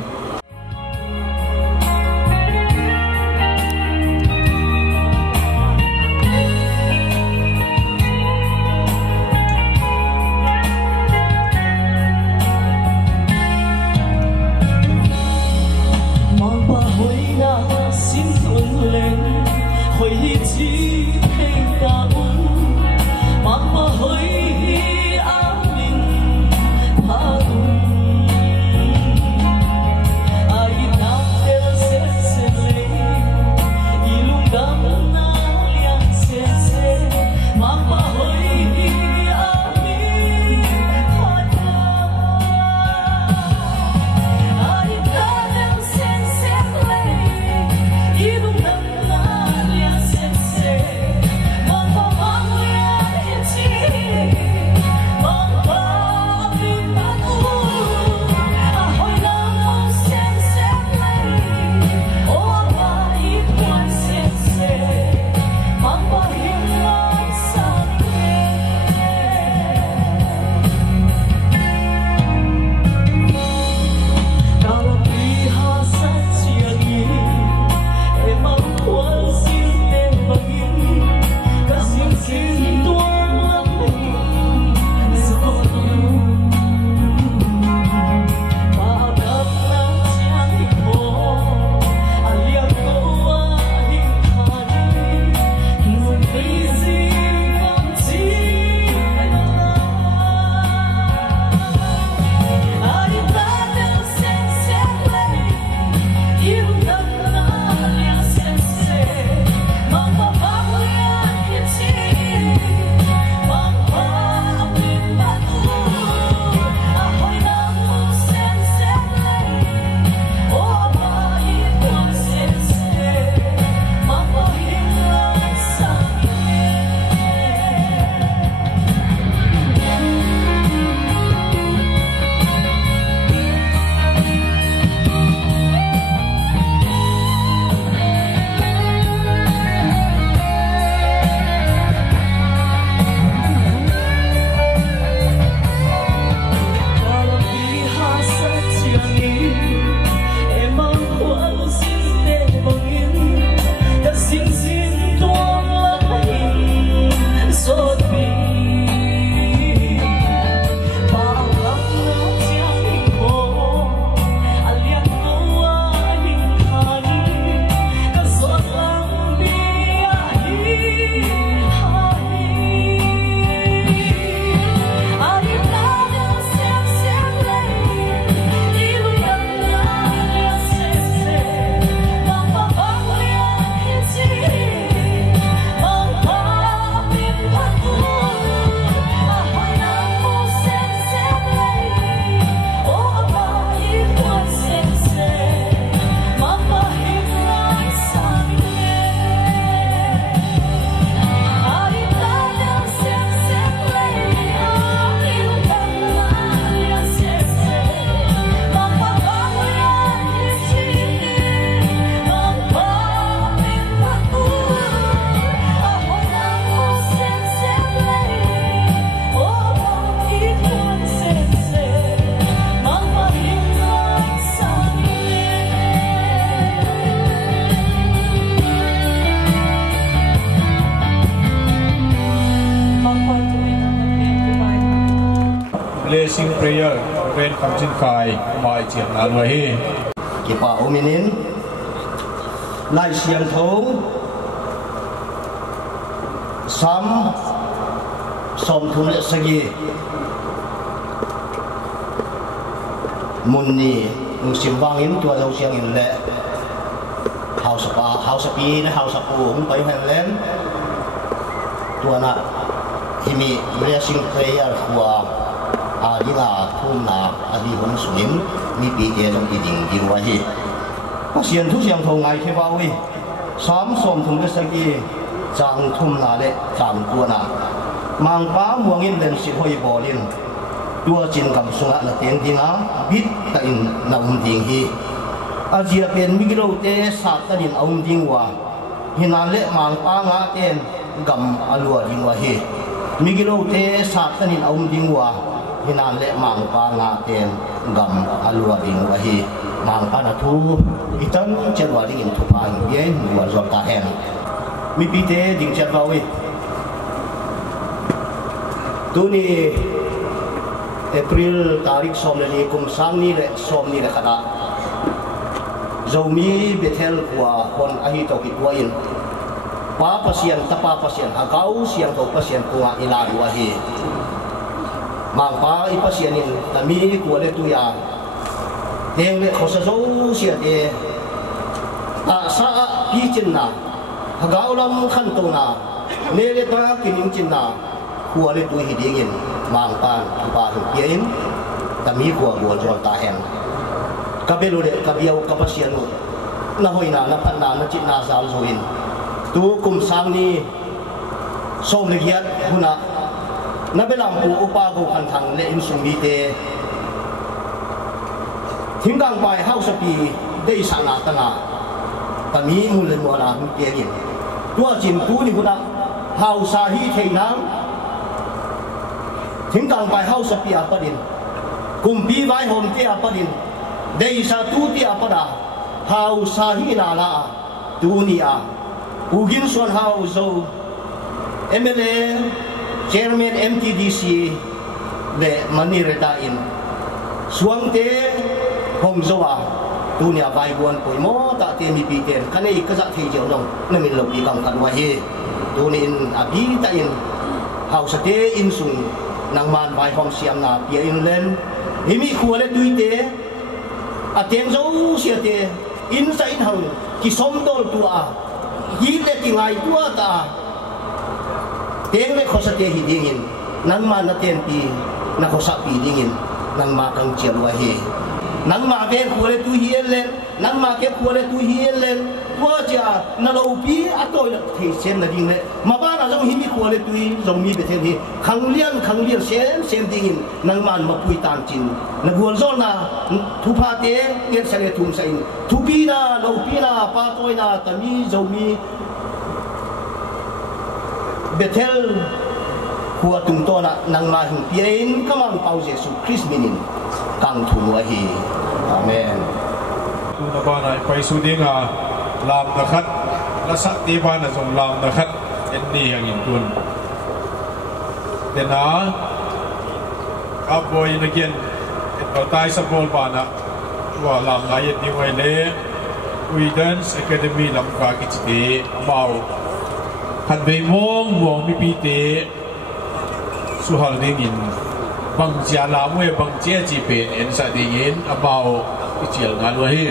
Blessing prayer, Ren Kamjin Kai, my Jim Alwahi. kipa ominin lai siang thong sam som thum le sagi munni musim wangin tua dau siang in le house pi na house pu hum pai hem len tua na himi blessing prayer kwa adila thum na adi hon sunim mi pi te jong iding diwa hi pasian thu siang thong ngai ke bawi sam som thum le sagi chang thum na le chang tua na mang pa muangin len si hoi bolin tua chin kam sunga na ten dinga bit ta in na ding hi azia pen migro te sa ta din ding wa hinan le mang pa nga ten gam alua ding wa hi migro te sa ta din ding wa hinan le mang pa nga ten gam alua ding wa hi mang pa na thu itan chelwa ding in thu pa ye wa zor ta hen mi pi te ding chat wa wi tu ni April tarik som ni kum sang ni le som ni le khada Zomi Bethel kwa hon ahi to ki tuain pa pasien tapa pasien agau siang to pasien kwa ila wa hi mang pa I pasien in tami kwa le tu ya teng le khosa zo sia de ta sa pi chin na agau lam khan to na ne le ta kining chin na kwa le tu hi dingin mang pan pa hu yen tami kwa bo jol ta hen kabelu de kabiau kapasian na hoina na phanna na chit na sal zoin tu kum sang ni som le giat huna na belam pu upa go khan thang le in sum mi te thinggang pai house pi dei sa na ta na tami mu le mo na hu pe yin tua chin tu ni huna house sa hi theinang thinggang pai house pi a padin kumpi vai hom te a padin dei sa tu ti a pada hau sa hi na la dunia ugin son hau zo MLA chairman MTDC le mani reta in suang te hom zo a dunia vai buan poi mo ta te mi pi ten kanai ka za thei jeu dong na min lo pi kam kan wa he tunin abi ta in hau sa te in sung nang man vai hom siam na pi in len himi khuale tuite ateng zo sia te in sa in hang ki som dol tu a hi le ti ngai tu ta teng le khosa te hi dingin nang ma na ten pi na khosa pi dingin nang ma kang chiam wa hi nang ma ve khuale tu hi len nang ma ke khuale tu hi len wa ja na lo pi atoi na thei sem na ding le ma ba na zo hi mi khuale tu Zomi Bethel hi khang lian sem dingin nang man ma pui tan chin na guan zo na thu pha te ken sa le thum sa in thu pi na lo pi na pa toi na tami Zomi Bethel huwa tung to na nang ma hing piain kamang pau Jesus Christ minin kang thu wa hi amen tu na ba na pai su ding a lam na khat la sa ti ba na zong lam na khat en ni ang in tun dena a boy na gen et ba tai sa bol ba na wa lam la yet ni wai le we dance academy lam ka ki chi mau han be mong wong mi pi te su hal ding in bang chia la mwe bang chia chi pen en sa ding in about ki chial ngal wa hi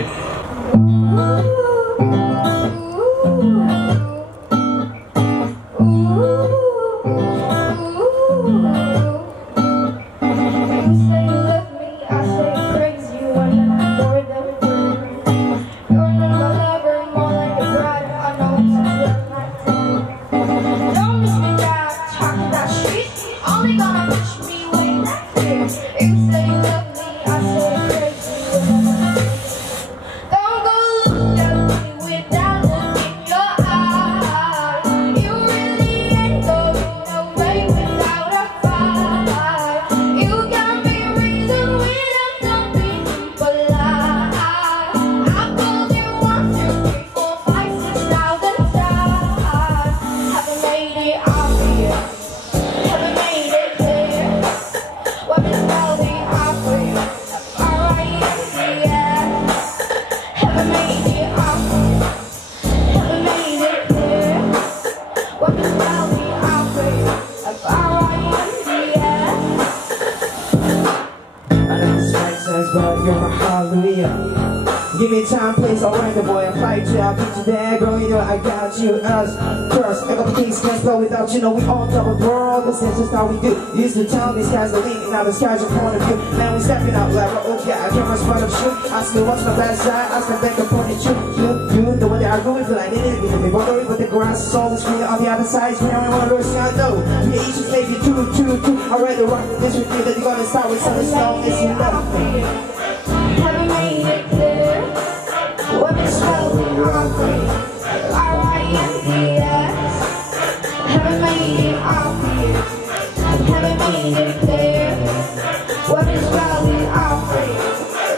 Don't go look at time, place, alright, the boy, I fight you. I'll beat you there, girl, you know I got you. Us first, I got the things can't flow without you. Know we all double bro. This is just how we do. Used to tell these guys the lead, now the sky's your point of view. Man, we stepping out like oh yeah, I can't much fun of shoot. Ask me what's my best side, ask me back up on the truth. You, the one that I go with, feel like they didn't even worry, but the grass is always green on the other side. We don't want to lose, I know. We each is maybe two. I'd rather rock this with you that you're gonna start with some song as you love me. Haven't made it clear what is spelling ugly. R-I-N-D-S. Haven't made it obvious. Haven't made it clear what is spelling ugly.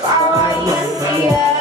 R-I-N-D-S.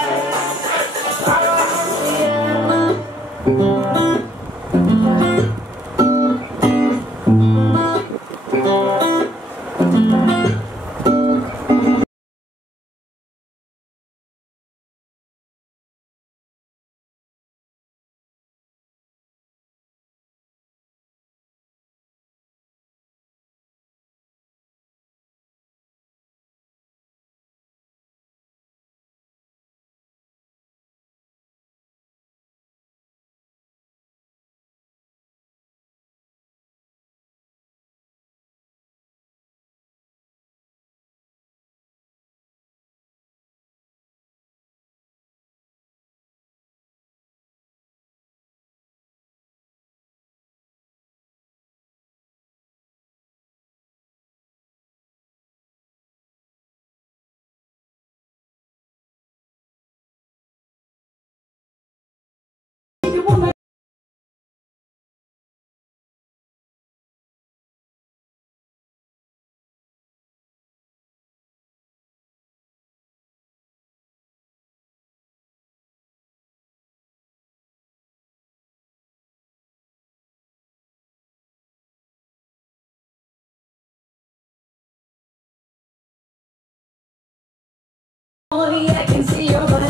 Only I can see your body.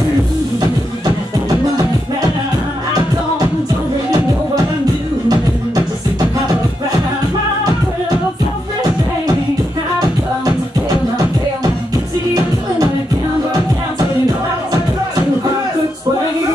I don't really know what I'm doing. Just have a ride, my little self-restraint. I've come to feel my see you doing what you can, but I can't tell you no. Too hard to explain.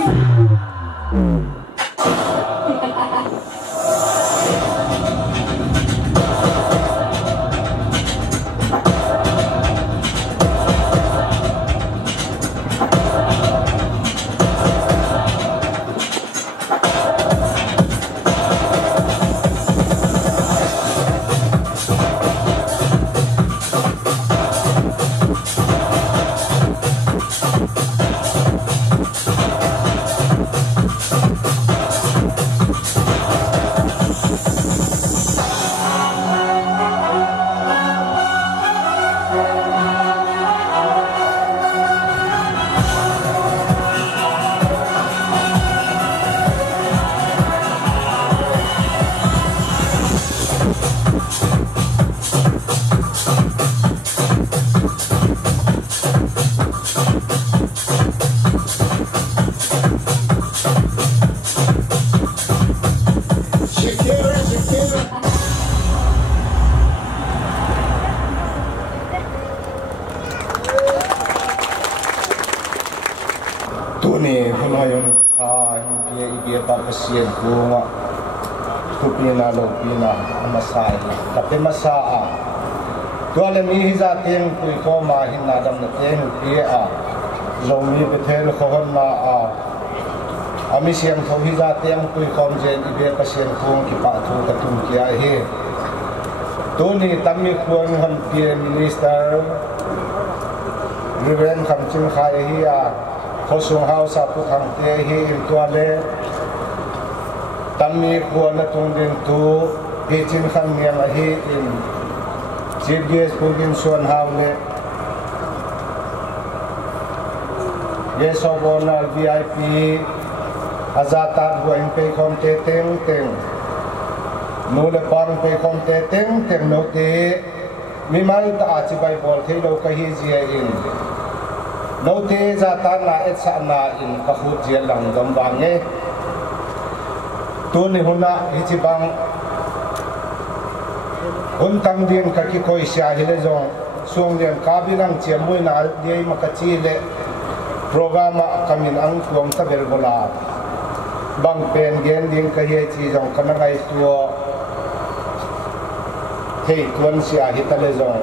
Pasien bunga tupina lopina amasai tapi masaa tuale mi hizatin kui koma hinna dam na ten pia Zomi Bethel khon na ami siam tho hizatin kui kom jen ibe pasien kung ki pa thu ta tum kia he tuni tammi khon han pia minister Reverend Khamchim khai hi khosung house pu thang te hi tuale Tammi kuana tungin tu hicin khan yang ahi in CBS pungin suan haule yeso bonal VIP azata buang pe kom te teng nule parang pe kom te teng no te mimal ta achi bai bol the lo ka hi zia in no te zata na etsa na in ka hu zia lang dom bange Tuni huna hitibang untang din kaki koi siya hile zong sung din kabilang chiamui na diay makachile program kamin ang tuam ta bergola bang pen gen ding ka he chi jong kana ngai tuo hei tuan sia hitale jong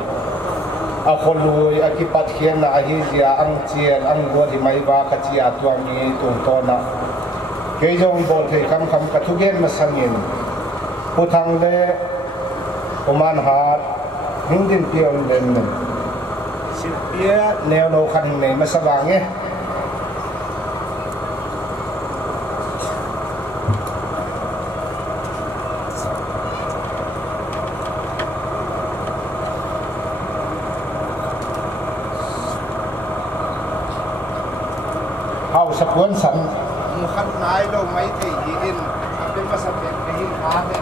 a kholui a ki pat khian na a hi zia ang chian ang go di mai ba ka chi a tuam ni tung to na ke jong bol thei kam kam ka thu gen ma sangin pu thang le oman hat hing din pion len nen sit pia neo no khan nei ma sawang e sa cuốn sẵn một khăn nái đâu mấy thì in bên mà sắp đến cái in phá lên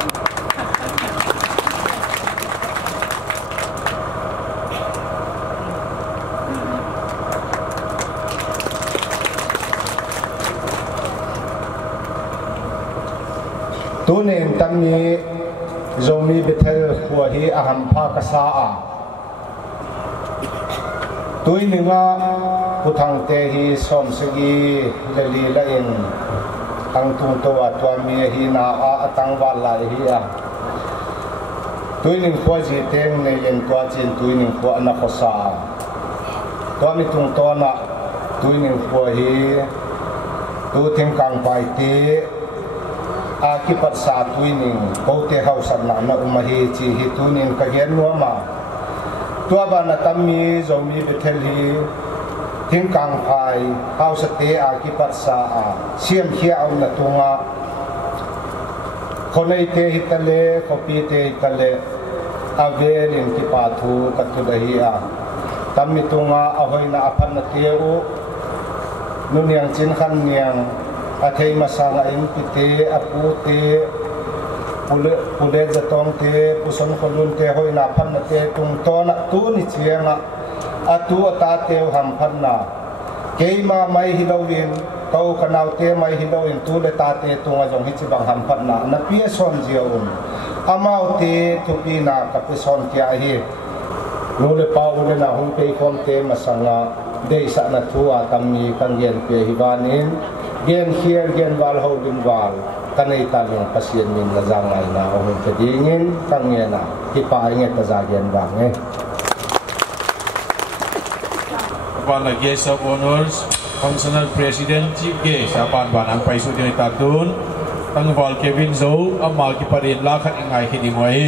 tu nên tâm ni Zomi Bethel của hi aham pha kasa tui ninga puthang te hi som segi leli la in tang tung to atwa mi hi na a atang wal lai hi a tui ning khwa ji teng nei len kwa chin tui ning khwa na khosa to mi tung to na tui ning khwa hi tu theng kang pai te a ki pat sa tui ning ko te hau san na na umahi chi hi tu ning ka gen no ma tua ba na tammi Zomi Bethel hi thing kang phai hau sa te a ki pat sa a siam khia au na tunga khonei te hitale kopi te hitale ave rin ki pa thu ka tu da hi a tammi tunga a hoina a phan na te u nu niang chin khan niang a thei ma sa la in pi te a pu te pule zatong te puson kolun te hoina phan na te tung to na tu ni chianga atu ata te ham phan na keima mai hilowin to kanau te mai hilowin tu le ta te tunga jong hi chibang ham phan na pia son jiaun amau te tu pi na ka pe son kya hi lo le pa le na hum pe kom te masanga dei sa na thua tammi kan gen pe hiwanin gen hier gen wal holding wal kanai talong pasien min la zangai na o pe dingin kangena ki pa nge ta za gen bang nge upon the guest of honors functional president chief guest apan banang paisu din tatun tang wal Kevin Zo amal ki parin la khat ingai ki di moi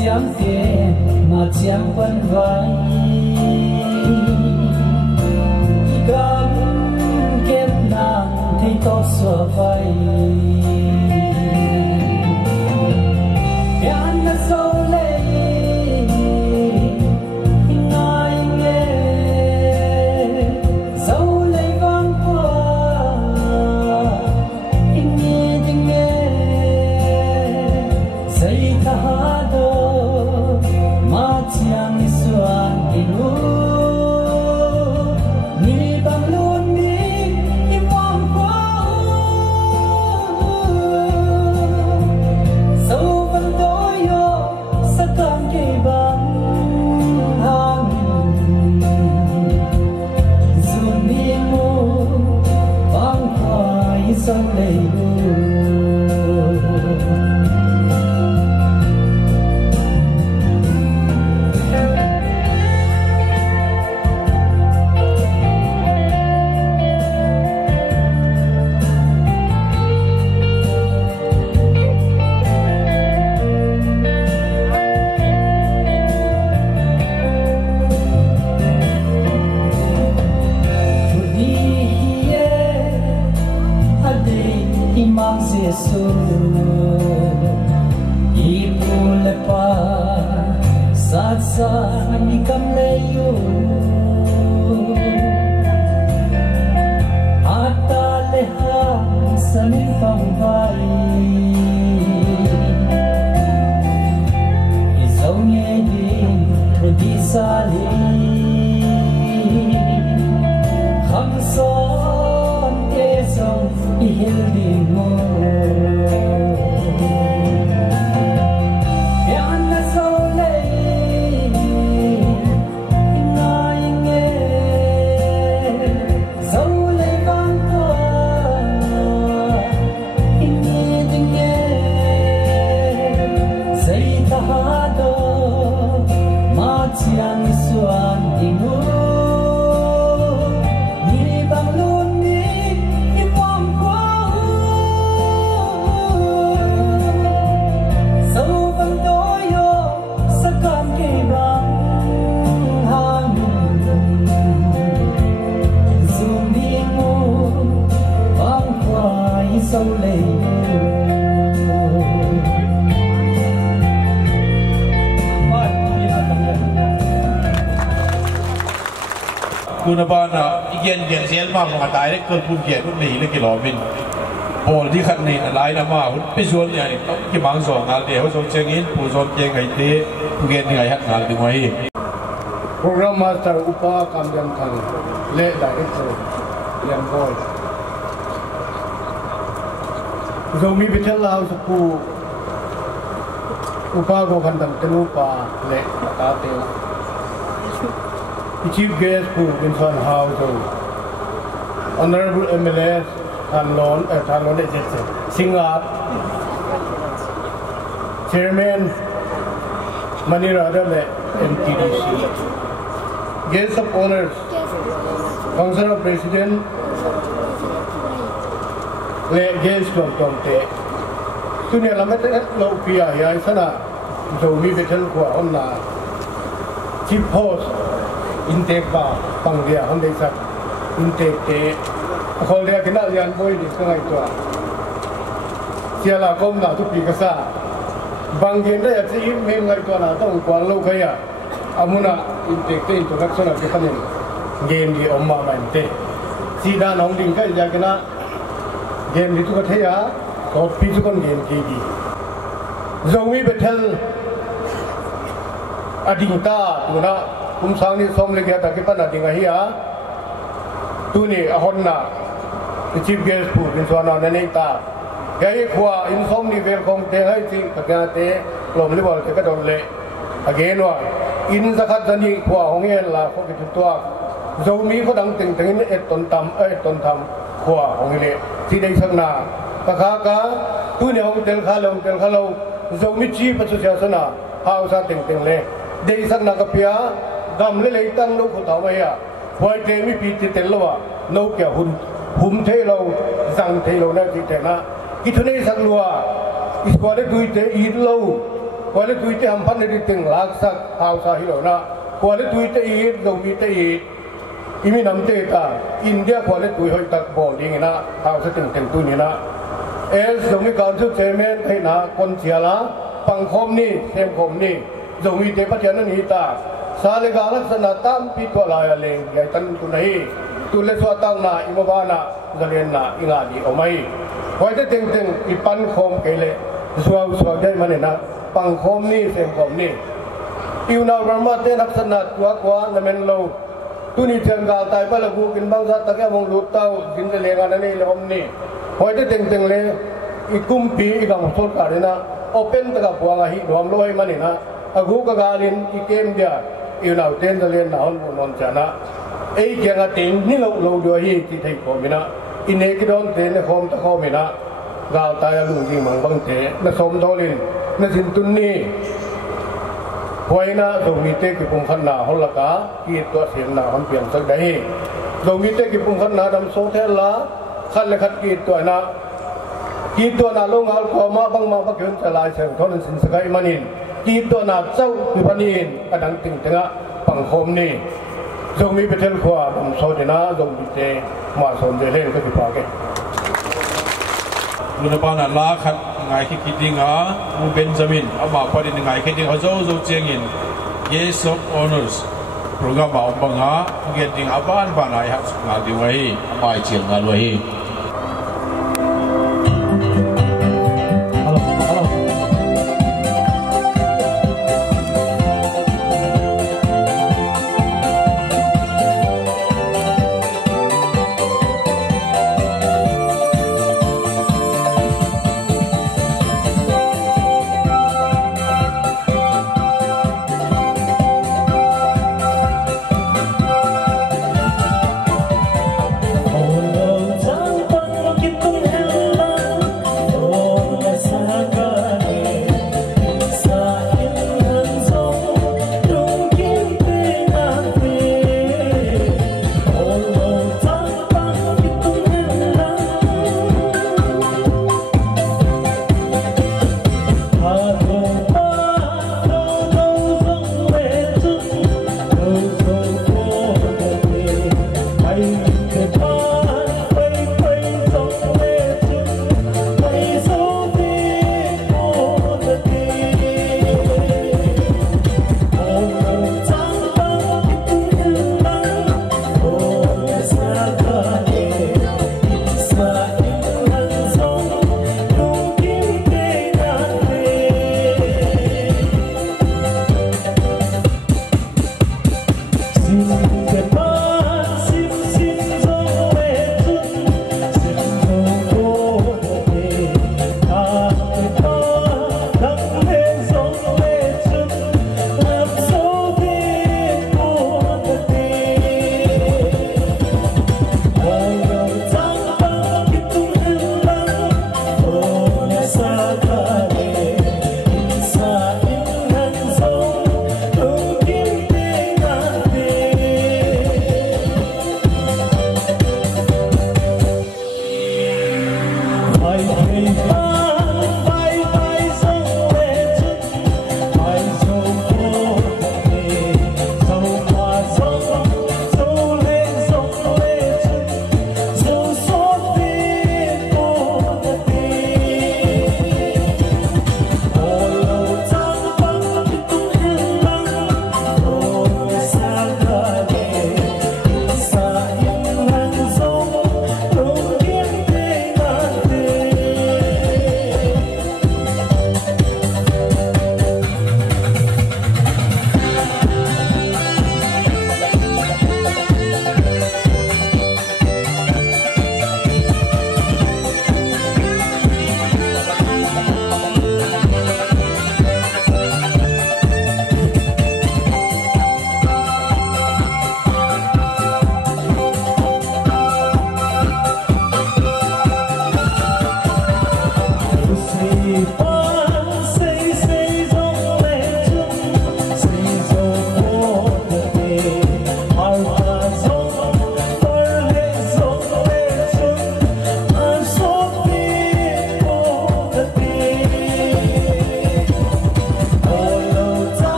chiam te mà chiam quân vai gam kết nàng thấy tốt xua vai yan na sâu lệ ngay nghe sâu lệ vang qua nghe tiếng nghe say tha do ma chiang suan inu ni bang luôn ni imong qua sâu văn đôi yo sa cam ke bang hang Zomi mo bang khai sang lei Imam Yesu ibu lepa saat saat ikam leyu ata leha sanin pangvai izongye din trudi sali khamson kesong ihildi mo yan na sole ngay nghe sole vang qua nghe tiếng nghe say ta do ma chiang suan inu ni bang luôn ni imam qua sâu văn đôi yo sa cam ke bang hang Zomi mo bang khoai sâu lệคุณบ้านอ่ะอีกอย่างเสียงมากมาตายได้เกินคุณเกียรติคุณหนีเลยกี่หล่อมินบอลที่ขัดนี่อะไรนะมาคุณไปชวนอย่างนี้ต้องกี่บางส่วนงานเดียวเขาส่งเชียงอินผู้ส่งเชียงไงเต้ผู้เกียรติไงฮักงานถึงไว้โปรแกรมมาสเตอร์อุปกรรมยันทังเละได้เอ็กซ์เรียนบอยZomi Bethelลาวสกูอุปกรณ์พันธุ์เตนุปาเละตาเตลChief Guest who in San House Honorable MLS Thanlon Singat Chairman Manirada MTDC Guest of Honors Council of President Guest of Tomte Tunia Lamete Lopia Yaisana Zomi Bethel Kwa Onna Chief Host intake ba pangdia hon dei sak intake te khol dia kena lian boy di sangai tua siala kom na tu pi ka sa banggen da chi im me ngai tua na tong kwal lo khaya amuna intake te introduction ke kanin game di omma man te sida nong ding ka ja kena game di tu ka thaya ko pi tu kon game ki di Zomi Bethel adingta tu na kum sang ni som le gya ta ki pana dinga hi a tu ni a hon na chief guest pu in so na ne ta ga hi khwa in som ni vel kong te hai ti ka ga te lom li bol te ka don le again wa in zakhat jani khwa hong ye la ko ki tu Zomi ko dang ting ting et ton tham khwa hong le ti dei sang na ka ka tu ni hong tel kha lo Zomi chi pa su sia sana hau sa ting ting le dei sang na ka pia gam le le tang lo ko ta wa ya hoi te mi pi ti tel lo wa no kya hum the lo zang the lo na ti te na ki thune sang lo is ko le dui te I lo ควาเลตุยเตอัมพันในติงลักษักฮาวซาฮิโลนะควาเลตุยเตอีดโซมีเตอีดอิมินัมเตตาอินเดียควาเลตุยหอยตักบอดิ้งนะฮาวซาติงเต็งตุนีนะโซมีการสุดเซเมนให้นะคนเชียละปังคมนี่เซมคมนี่โซมีเตปัจจัยนั้นฮิตาสาเลกาลักษณะตามปิดตัวลายเลงใหญ่ตันตุนฮีตุเลสวาตังนาอิมบานะจะเรียนนาอิงาดีเอาไหมไว้จะเต็งเต็งอีปันคมเกเลสวาได้มาเนี่ยนะปังคมนี่เซมคมนี่อิวนาบรามาเตนักษณะตัวกว่านั่นเป็นโลตุนิเชิงกาตายไปแล้วกูกินบางสัตว์ตะแกมองดูเต้ากินจะเลี้ยงอะไรนี่ลมนี่ไว้จะเต็งเต็งเลยอีกุมปีอีกำสุดการนะโอเปนตะกับพวงอาหิรวมลอยมาเนี่ยนะอากูกะกาลินอีเกมเดียอิวนาเต้นจะเลี้ยงนาหุ่นนนจานะไอ้แกงตีนนี่เราดูฮีที่ไทยโคมินะอินเนกิดอนเต้นโคมตะโคมินะกาตายลุงจิงมังบังเตนะสมโดลินนะสินตุนนี่หอยนะตรงนี้เตกิปุ่งขันนาฮอลกากีตัวเสียงนาฮันเปลี่ยนสักได้ตรงนี้เตกิปุ่งขันนาดำโซเทลละขันเลขัดกีตัวนะกีตัวนาลงอัลคอมาบังมาบักยืนจะลายเสียงทนสินสกายมันินกีตัวนาเจ้าพิพันีนกระดังติงติงะปังโคมนี่จงมีเปเทลขวาดำโซเดนะจงมีเตมาสนเดเล่ก็ที่พาเกลุนปานันลาขัดไงคิดดิ้งอ่ะมูเบนจามินอามาพอดีไงคิดดิ้งเขาโจเจียงิน Yes of Honors โปรแกรมมาอมบังอ่ะเกิดดิ้งอาบ้านบ้านไหนครับงานดีไว้ไปเชียงงานไว้Oh,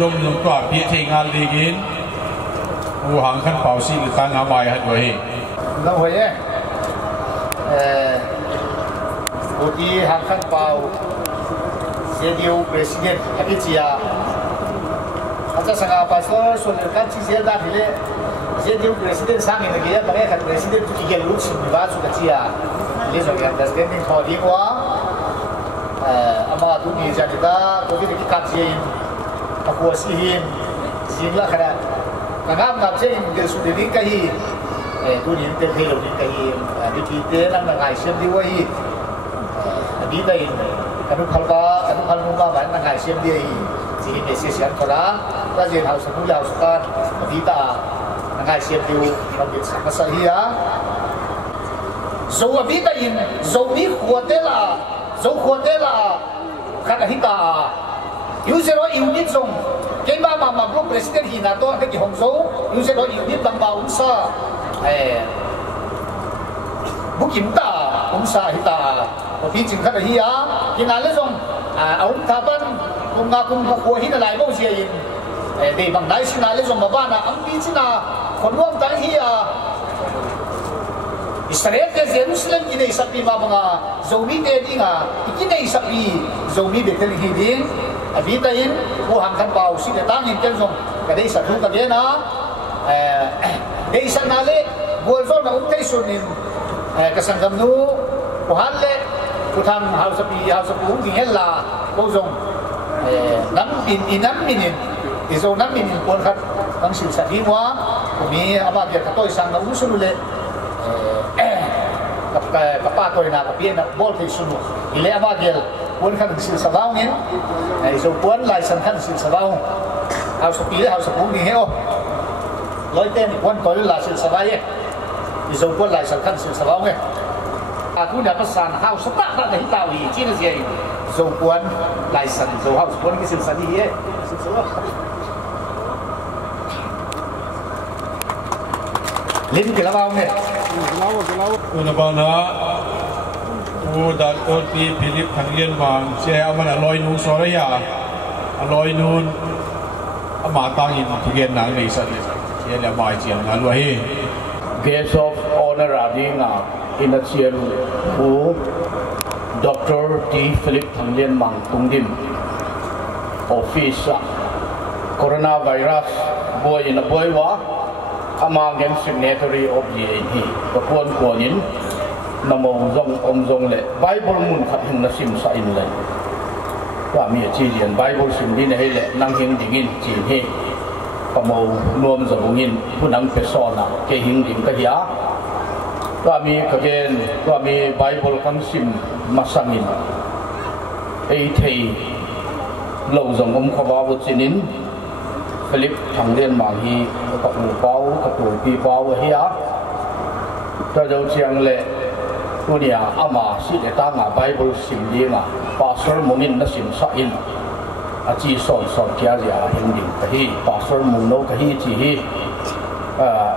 rong jong twa pi thei ngal ligin u hang khan pau si ta nga mai hat wa hi Đâu vậy ấy? Bố tí hàng khăn bào sẽ điều president hãy chia acha sanga pastor so le kan chi se da phile sẽ điều president sang in cái ba cái president tu ki lu chi ba su ka chia le so ya understanding for di wa ama tu ni ja da ko ki ka chi ka ko si hin sin la khana ngam ngam che in ke su de ka hi tu ni te phelo ni ka hi di ki te nam na ngai sem di wa hi đi đây kanu khalba kanu khalnu ba ban ngai sem di hi chỉ để xây dựng cho đó, ta diện hậu sản xuất hậu đi ta ngày xem điều đặc biệt sản xuất hi á, dầu bị ta in dầu bị khoa tế là khác hi ta, yêu sẽ nói yêu nhất dùng cái mà lúc president hi na to cái hồng dầu yêu sẽ nói yêu nhất đồng bào sa, bút kiểm ta sa hi ta, bị chỉnh khác hi á, cái nào lấy dùng ông thà ban cùng ngà cùng cuộc hi lại bao giờ in để bằng đại sinh lại dùng mà ban ông đi chứ na còn luôn tại hi Israel cái Jerusalem cái này sắp đi mà bằng Zomi cái đi ngà cái này sắp đi Zomi Bethel hi đi vì tại in của hàng căn bảo xin để tăng in chân dùng cái đây sắp thu cái đấy na đây sang na lệ buổi rồi là ông thấy xuân in cái sản phẩm nu của hắn lệ của thằng hậu sắp cũng thì là bao dùng nắm minin thì rồi nắm minin quân khách đang sử dụng đi hóa của mi ama việc tôi sang nó uống sôi lên các ba tôi nào các biên là bol thì sôi thì lẽ ama việc quân khách sử dụng bao nhiêu này rồi quân lại sang khách sử dụng bao hậu sắp cũng thì hết nói tên quân tôi là sử dụng bao nhiêu thì rồi quân lại sang khách sử dụng bao nhiêu aku dapat san house tak tak dah tahu ni cina dia ini so puan license so house puan ke silsa ni ye lim ke lawang ni una bana u da to ti Philip thang lian wang che aman aloi nu soraya aloi nun ama tang in thigen nang nei sa che la mai chiang na lo hi guest of honor adinga in a chair who Dr. T. Philip Thanglen Mang Tungdim office coronavirus boy in a boy wa among signatory of the the Kuan namo zong zong le Bible mun khat hin na sim sa in le wa mi chi lian Bible sim din he le nang hing dingin chi he pamo nuam zawungin punang pesona ke hing ding ka hiya kami kagen kami Bible kansim masangin ei thei lo zong khawa bu chinin Philip Thanglen Mang hi ka u pau ka tu pi pau hiya ta jo chiang le kunia ama si le ta nga Bible sim dinga pastor mungin na sim sa in a chi son kya ja hin ding ka hi pastor mung no ka hi chi hi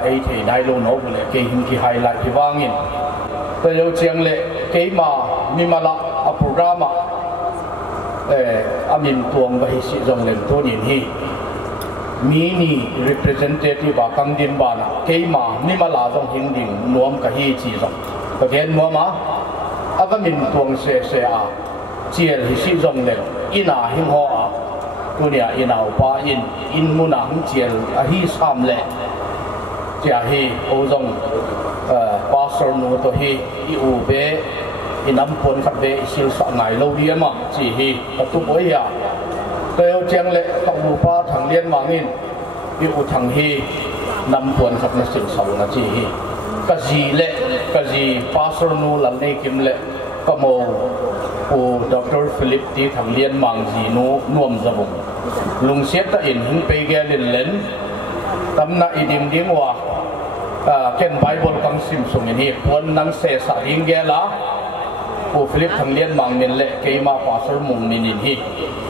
ấy thì đại lô nấu lệ cái hình cái highlight thì vang in tôi yêu chiang lệ cái mà mi mà là program amin tuồng và hissi dòng lên tôi nhìn hi mini representative và căng din ba na cái mà mi mà là dòng hình đình nuông cái hi chỉ dòng cái gen nuông mà amin tuồng se chia hissi dòng lên ina hình hoa tôi nhớ inau pa in muna hung chia hi sam lệ chia hi ozong pastor nu to hi u be inam pon khat be sil sa ngai lo dia ma chi hi tu boi ya teo chang le tong lu pa Thanglen Mangin u thang hi nam pon khat na sil sa na chi hi ka ji pastor nu lam nei kim le ka mo u Dr. Philip T. Thanglen Mang ji nu nuam zabung lung siat ta in hin pe ge len tamna idim ding wa ken Bible kang sim sungin hi pon nang se sa ring ge la u Philip Thanglen Mang min le ke ma pastor mung min hi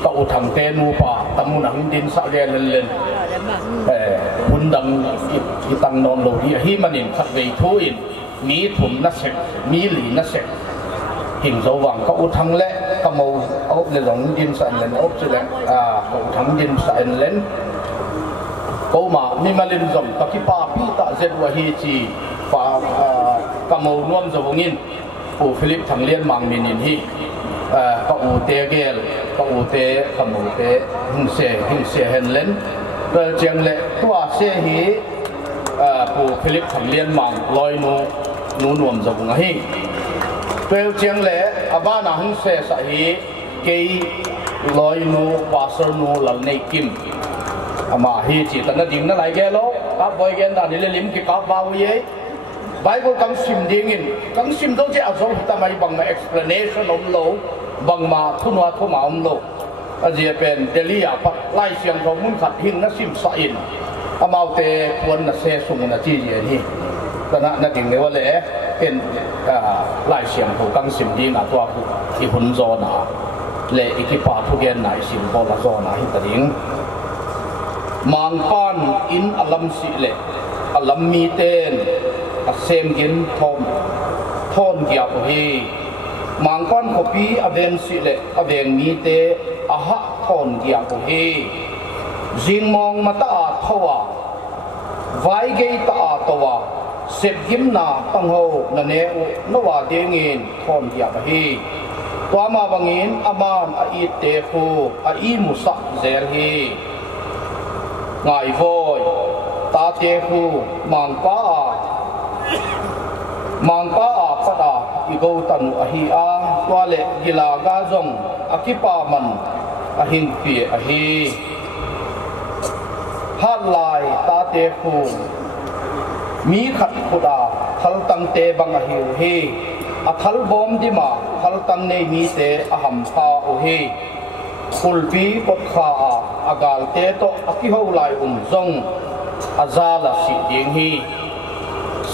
ka u thang te nu pa tamu nang din sa ge len hun dang ki tang non lo hi hi manin khat vei thu in mi thum na sek mi li na sek hing zo wang ka u thang le ขโมยเอาในหลงดินสันเลนเอาสิเลทำดินสันเลนก็มามีมาลินจงตะกี้ป้าพี่ตาเจ็ดว่าฮีจีป้าขโมยนวมจะวงินปูฟิลิปทางเลี้ยนมังมินินฮีก็อูเตเกลก็อูเตขโมยเตหิงเสเห็นเลนเรื่องเจียงเล่ตัวเสียฮีปูฟิลิปทางเลี้ยนมังลอยนูนวมจะวงฮีเปลเจียงเล่อาบ้านาหิงเสสฮีเกยลอยนูวาสนูหลังในกิมอามาฮีจีตันนั่นดิ่งนั่นไรแกโลกับบ่อยแกนด่านนี่ลิมกิกับบ่าวเย่ไบเบิลกังซิมดิ่งินกังซิมต้องจะเอาส่งทำไมบังมา explanation อมโลบังมาทุนวัดทุมาอมโลอาเจียเป็นเดลียาพัดไล่เสียงของมุนขัดหิงนักซิมสอินอามาเตควรนักเสสุงนักจีเย่นี่ตอนนั้นนักดิ่งเลยว่าเล่เป็นไล่เสียงของกังซิมดิ่งอ่ะตัวที่หุ่นโซนาเล่อีกปาทุเกนไหนซิมโบลาโซนาหิตดิ่งมังปานอินอัลลัมสิเลอัลลัมมีเตนอัเซมกินทอนเกียบฮีมังปานขบีอเวนสิเลอเวนมีเตอะฮะทอนเกียบฮีจิงมองมาตาทว่าไวเกยตาตัวเสพกิมนาตั้งโหนันเอวนว่าเดงินทอนเกียบฮีตัวมาบังอินอามานอีเตฟูอีมุสักเซลฮีไงโวยตาเทคูมังป้าปะตาอีโกตันอหิอาตัวเล็กกิลากาจงอากิปามันอหินปีอหิฮัลไลตาเทคูมีขัดขุดาทัลตังเตบังอหิวเฮอัทัลบอมดิมาทัลตังเนมีเตอหัมพาโอเฮคุลปีปดขาอากาลเตโตอคิโฮไลจงอาซาลสิยิงฮี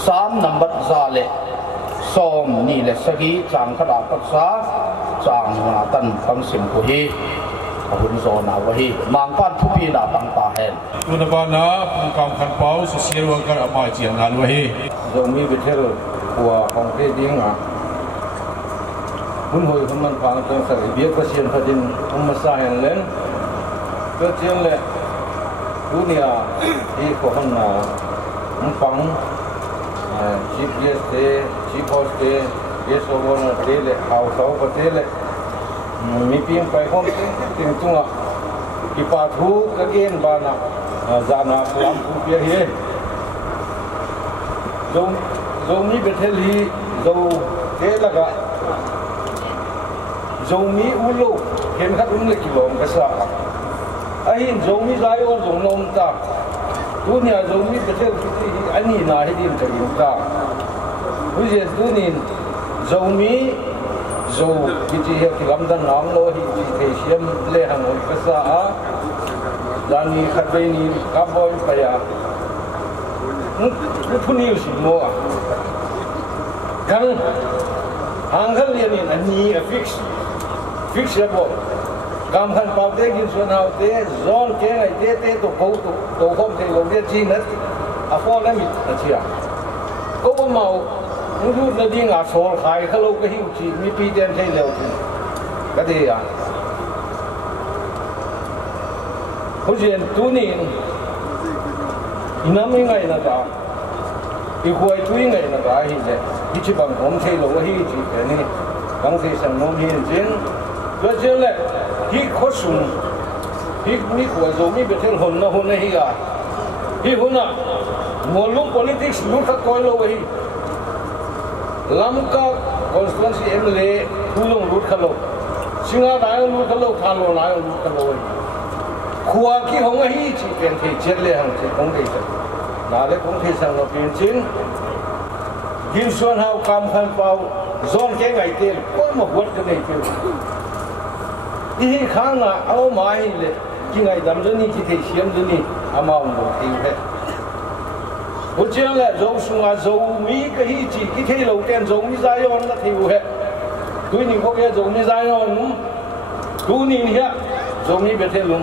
สามนับบัดซาเลสอมนี่เลสกีจางขดาปัสสาจางนาตันฟังสิมกุฮีหุ่นโซนาวฮีมังปันทุบีนาตังตาเฮนอุณบานะผู้กำขันเป้าสุเสียวังกันอมาเจียงงานวะฮีโยมีเบเทลหัวของเทดิงอ่ะหุ่นหอยหุ่นมันฟังจงใส่เบียกเสียนพดินหุ่นมาสายเล่นก็เจียงเลยดูเนี่ยที่คนน่ะมันฟังชิปเยสเตชิปโฮสเตเยสโอวันเตเลเอาเสาปเตเลมีเพียงไปคนติงตัวที่ปาทูกเกนบานะจานาพลัมผู้เพียเฮโจมีเบเทลีโจเตละกะโจมีอุลุเห็นขัดอุ้มเล็กกิโลมกษัตริย์ไอ้หินโจมีใจอ่อนโจนมตาตัวเนี่ยโจมีเบเทลอันนี้น่าให้ดินจะยิงตาผู้เชี่ยวตัวนี้โจมีโจกิจเหตุที่ลำดันน้ำโลหิตเทเชียมเล่หังกษัตริย์ด้านนี้ขัดไปนี้กับบ่อยไปอ่ะผู้นี้สิโม่กันหางขันเรียนนี่อันนี้ฟิกซ์เลยบ่กำขันเป่าเตกินส่วนเอาเตจอนเกงไอเตตัวเขาตัวเขาเตลงเรียนจีนนั่นอาฟอนั่นมิดเชียก็ว่าเมามึงดูนั่นดิ้งอาโซลขายเขาลูกก็หิวจีมีปีเดียนใช่เร็วจีก็ดีอ่ะผู้เชี่ยวตัวนี้น้ำยังไงนะจ๊ะอีกคนตัวยังไงนะจ๊ะฮิเจฮิชิบังผมใช่ลูกก็หิวจีแค่นี้บางทีสั่งนมหิวจีนแล้วเจ้าเลยฮิโคสุนฮิมีขวดโจมีเบเทลหุ่นนะหุ่นนะฮิอ่ะฮิหุ่นอ่ะมอลลุ่ม politics ลุ่มขัดก้อยโลกฮิลำก็ constituency MLA ผู้ลงรุดขลุ่มสิงห์นายรุดขลุ่มทาโลนายรุดขลุ่มขวดที่ของฮิจีเป็นที่เจ็ดเลยหังที่ของที่จะน่าเล็กของที่สั่งเราเป็นชิ้นยินส่วนหาวกำขันเป่าโซนแก่ไงเตี้ยก็มาวัดกันในเตี้ยอีข้างน่ะเอาไม้เลยที่ไงดำจนนี่ที่เทียมจนนี่อามาอุ่นตีเพชรผู้เชี่ยวแหละโจสุงาโจมีก็ฮิจีที่เที่ยวเต้นโจมีใจอ่อนนะที่หัวตัวนี้เขาแค่โจมีใจอ่อนตัวนี้เนี่ยโจมีเบเทลุม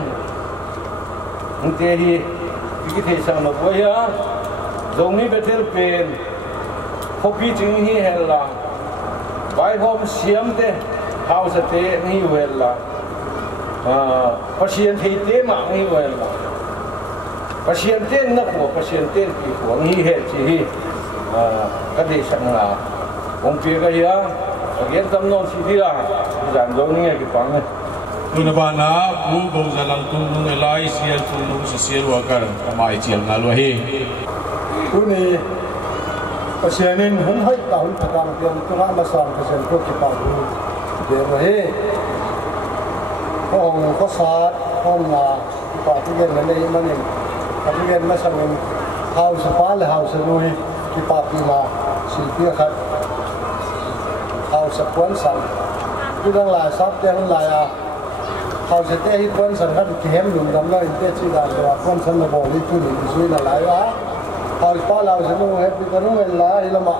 มึงเตะที่เที่ยวสั่งมาบ่อยอ่ะโจมีเบเทลเป็นพอพี่จึงเห็นละไปหอมเสียมเตะ house te ngi wella pasien thei te ma ngi wella pasien ten na ko pasien ten pi ko ngi he chi hi ka de sang la ong pi ga ya again tam non si dira jan do ni ki pang ne tuna ba na bu go zalang tung nung elai sial tung nung si sial wa kar kamai chial na lo he kuni pasienin hum hai ta hum thakang pian tunga ma sam pasien ko ki pa hu de lo he ko sa hom na ki pa ti gen le manin ka ti gen ma sam house pa le house lui ki pa pi ma silpi khat house kwan san tu dang la sap te han la ya house te hi kwan san khat ki hem lum dam lo in te chi da wa kwan san na bo li tu ni sui na la ya house pa la house nu he pi ka nu la hi la ma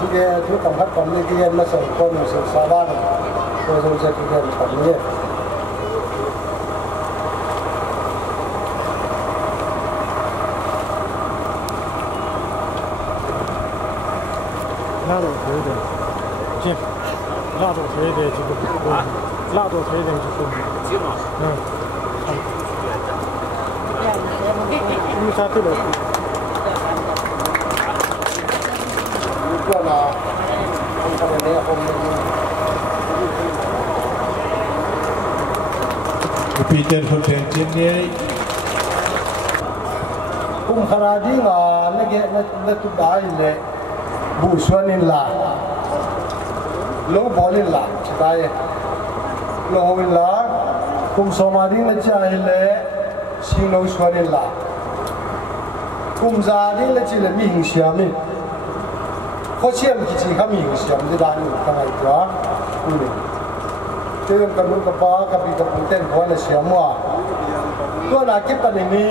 tu ge tu kam khat kam ni ki gen ma san ko nu sa sa ba ko so se ki gen kam ni拉到腿的，这拉到腿的这个拉到腿的这个，你啥对了？过了，他们那后面。Peter Hotel ni kum kharadi nga nage na tu dai le bu swanin la lo bolin la chai lo win la kum somadi na chai le sing lo swanin la kum za ni le chi le mi hing siam ni kho siam ki chi kham hing siam de dan ka ngai twa ni te kan nu ka pa ka bi ka ten ko na siam wa to na ki pa ni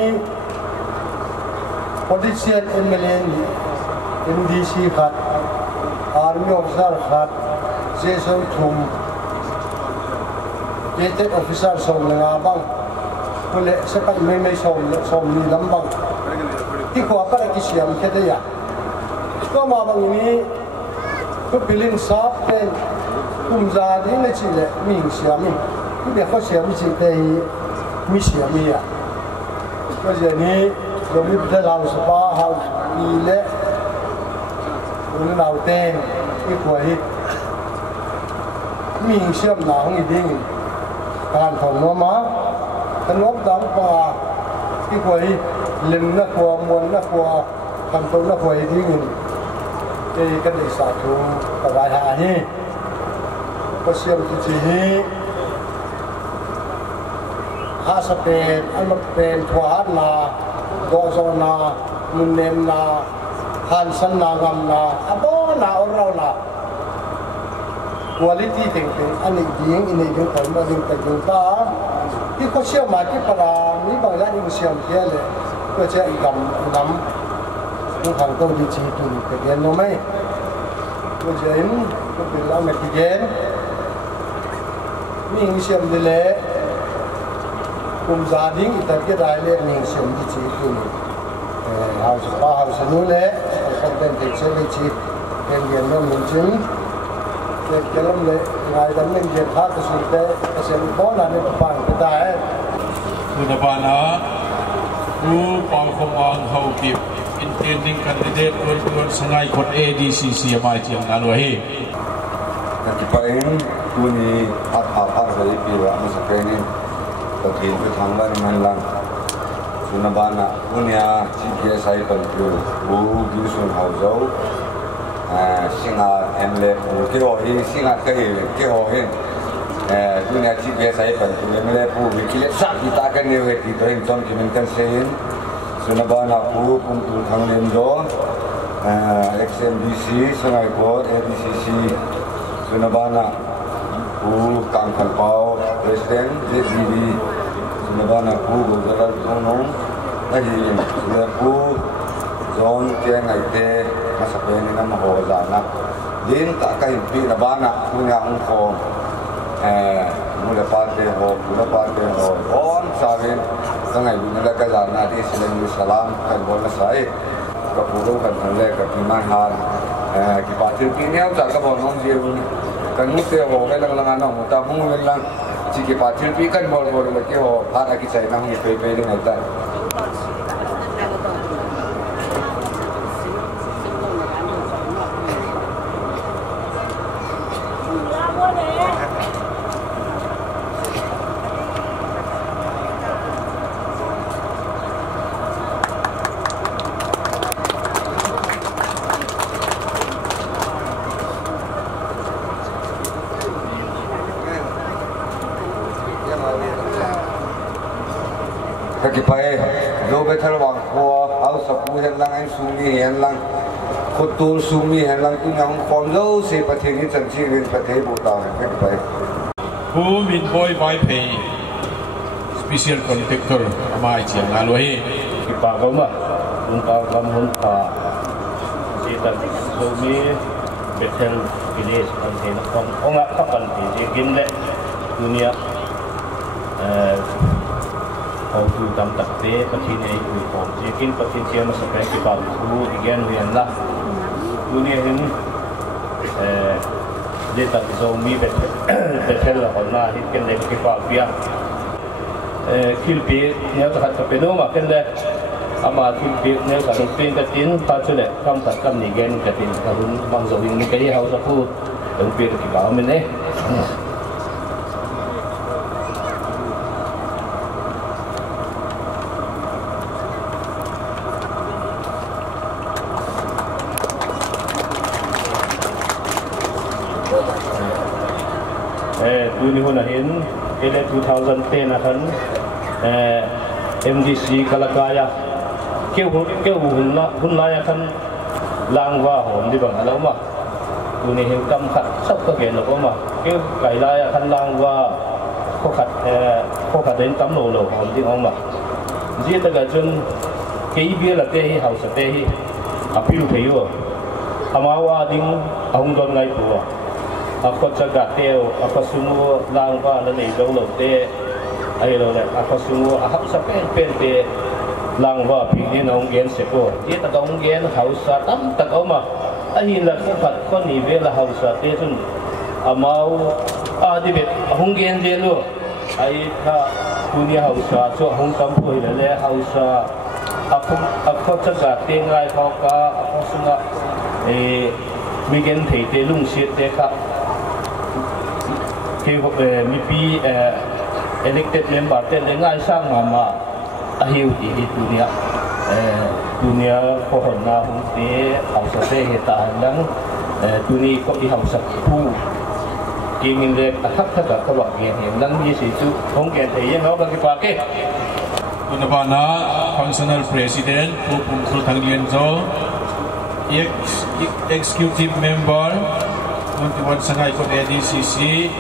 politician MLA NDC khat army officer khat jason thum gated officer som lenga bang kule sepat me som ni lambang ki ko apa ki siam khete ya ko ma bang ni ko bilin sap ten kumza ni le chi le mi siam ni ku de kho siam chi te mi siam ya ko je ni Zomi Bethel house pa house ile ulu nau ten ikwa hi mi siam na hong ding kan thong no ma kan nok dang pa ikwa hi lim na kwa mon na kwa kan to na kwa ding e kan dei sa thu ka ba ha hi ko siam ki chi hi ha sa pen an pen thwa na do zo na mun nem na han san na gam na abo na orau na quality thinking ani ding ini ding kan ma ding kan ding ta ki ko sia ma ki para ni bang la ni siam kia le ko che i gam nam ku hang to di chi tu ni ke gen no mai ko je in ko bil la me ki gen ni siam de le kum za ding ita ke dai le ni siam di chi tu ni house pa house nu le kan den te che le chi ken yen no min chin le kelam le ngai dan men ge tha ka su te ka se bo na ne pa ke dai tu na ba na ku pang khom ang hau ki intending candidate on sangai khot ADCC mai chiang na lo hi ka ki pa eng tu ni at ha par ri pi wa ma sa pe ni ka thin pe thang ba ni man lang Sunabana punya GPS saya perlu gisun hauzau, singa emle kiro ini singa kiro ini, punya GPS saya perlu emle bikin sak kita akan newet itu yang John Kiminkan sein, Sunabana pun tangan do, XMDC sungai Kor ADCC Sunabana kangkal pau Presiden JDB Sunabana Gujarat Tonong lagi lepu zon kia ngai te masapen ni nama hozana din tak kai pi Nabana punya ungko mula parte ho on saben sangai bunga ka jana di silang salam kan bona sai ka puro kan le ka piman har ki patir pi ni au ka bonong je kan mu te ho cái lang ano mo ta hung wen lang chỉ cái phát triển pi kan bol bol le ke ho phá ra cái chạy năng ni pe pe ni ta cái phải Zomi Bethel wang khoa áo sập mu hen lang anh sumi hen lang khốt tu sumi hen lang tu nhang khom lâu se pathe ni chan chi rin pathe bu ta cái phải who min boy vai pay special contractor amai chiang aloi ki pa ko ma ung ka kam hun ta si ta Zomi Bethel village kan hen kon onga ka kan ti gin le dunia hầu tu tam tập tế phát triển này ủy phòng chỉ kinh phát triển chiếm một số cái bảo thu again huyền là dunia hình để tập Zomi Bethel là còn là hiện cái này cái bảo bia khi bị nếu ta học cái đó mà cái này ama khi bị nếu ta học cái tin ta cho lại không tập cái này again cái tin ta muốn bằng rồi những cái hậu sa phu đồng biệt cái bảo mình đấy Dunia hona hin ele 2010 akan MDC Kalakaya kêu hun la akan langwa hom di bang alam ma dunia hin kam khat sab ka gen lo ma kêu kai la akan langwa ko khat den kam lo hom di ong ma ji ta ga chun kei bia la te hi house te hi apil theiyo amawa ding ahung don ngai pu aku jaga teo, aku semua langwa dan itu loh te, ayo loh, aku semua ahap sampai te langwa pilih nonggen sepo, dia tak nonggen hausa tam tak oma, ahin lah kon ni bela hausa te tu, amau di bet nonggen je lo, ayo ta punya hausa, so hong kampung le hausa, aku jaga te ngai kau ka, aku semua migen te lung siat te ka. Mipi elected member te lengai sang mama ahiu di dunia pohon na hunte hausa te heta lang duni ko di hausa pu kimin le hak thaka ka wa gen lang ni si chu hong gen te yang ho ba ki pa ke unabana functional president pupum thru thanglian zo executive member untuk sangai ko ADCC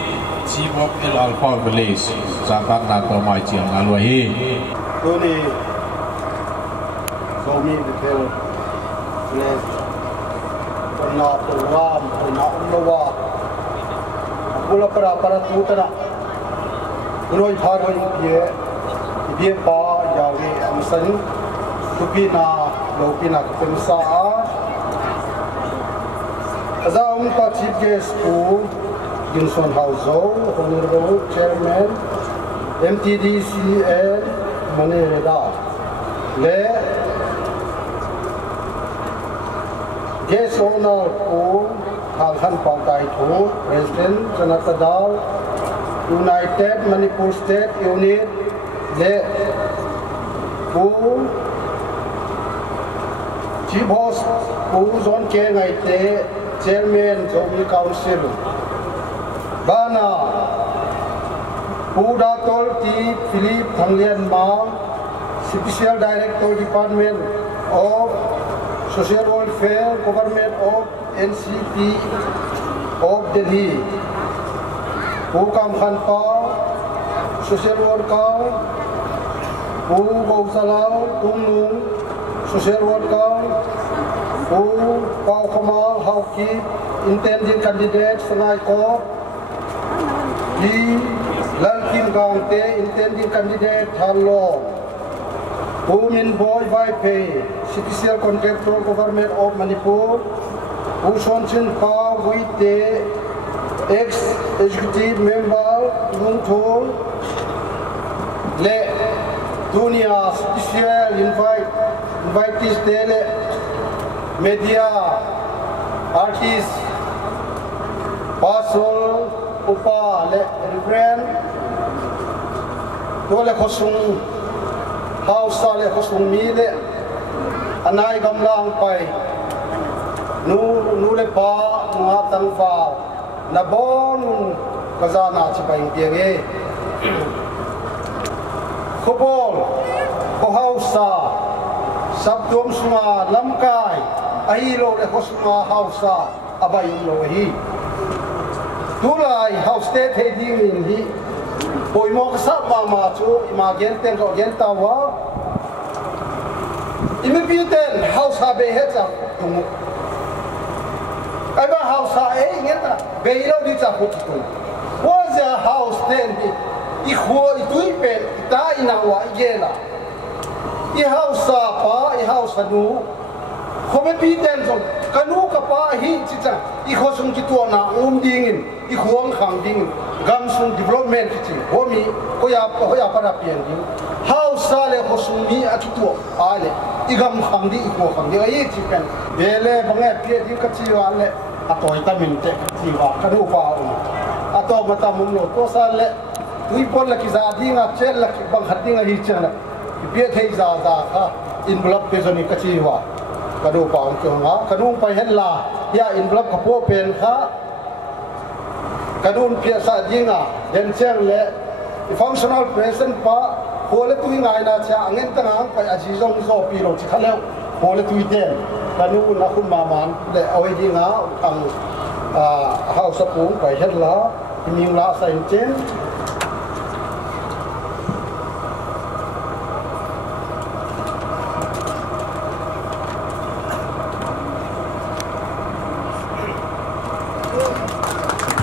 Chief of El Alpha Village, Sangat Nato Mai Chiang Alwahi. Tuni Zomi Bethel Village, Pernah Turam, Pernah Umlawa, Pula para tutana, Unoi Paroi Ibie Pa Yawi Amsan, Tupina Lopina Kemsa, Azam Pa Chief Guest Ginson Hauzo, Honorable Chairman, MTDCN Manireda, Le Guest Owner Ko Hanghan Pangkai Thu, President Janata United Manipur State Unit, Le Ko Chief Host Ko Zone K Ngaite, Chairman Zomi Council. Bana Pudatol T. Philip Thanglian Ma, Special Director Department of Social Welfare Government of NCP of Delhi, Kam Khanpa, Social Worker, Gausalao Tungnung, Social Worker, Pau Kamal Hauki, Intended Candidate Sangai Ko, Di Lalkin Gangte, Intending Candidate Halong, Min Boy Vaipe, Special Contractor Government of Manipur, Son Chin Pa Wite, ex-executive member Nung Thong, le dunia special invitees dele media artist pasol upa le reverend dole khosung house le khosung mi le anai gamlang pai nu le pa nga tang fa na bon kazana chi pai tienge khobol ko hausa sabdom sunga lamkai ahilo le khosuma hausa abayum lo hi tulai house te the ding in hi poimo ka sa ma chu ima gen ten ro gen tawa imi piten house ha be he cha tumu ai ba house ha e ngeta be lo di cha put tu was a house ten i kho i tui pe ta ina wa igela i house pa i house nu khome pi ten so kanu ka pa hi chicha i kho sung ki to na dingin i khuang khang ding gam sung development chi homi ko ya para pian ding house le kho sung mi a ki to ale i gam khang di i kho khang di ai chi pen bele bangai pi di ka chi wa le a toi ta min te chi wa kanu pa a to mata mum lo to sa le tui pon la ki za dinga chel la ki bang hadinga hi chana pi thei za kha envelope pe zoni ka chi wa kanu pa on ko nga kanu pa hen la ya envelope ka po pen kha kanu pi sa dinga den cheng le functional present pa hole tui ngai na cha angen ta ngang pa aji zong zo pi ro chi khaleu hole tui ten kanu na khum ma man le oi dinga ang house pung pa hen la ming la sa in chen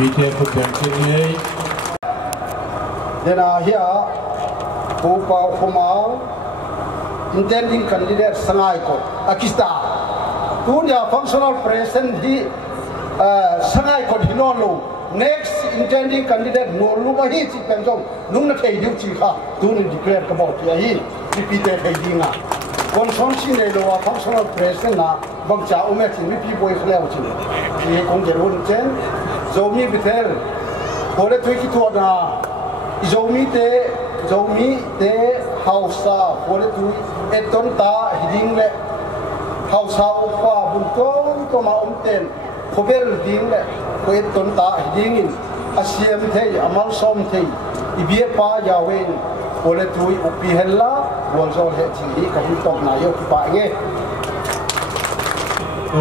Peter put them in then here who for intending candidate sangai ko akista tunya functional present di sangai ko hinolo next intending candidate no lu ba hi chi penjong nung na thei diu chi kha tun declare ka bot ya hi repeated thei dinga consensus ne lo functional present na bang cha ume chi mi pi boy khleu chi ni kong jerun chen Zomi Bethel, kore tu ki tu na Zomi te hausa kore tu eton ta hiding le hausa upa buntong to ma ten khobel ding le ko eton ta hiding in asiam thei amal som thei ibie pa yawen kore tu upi hella bolzol he chi ka hi tok na yo ki pa nge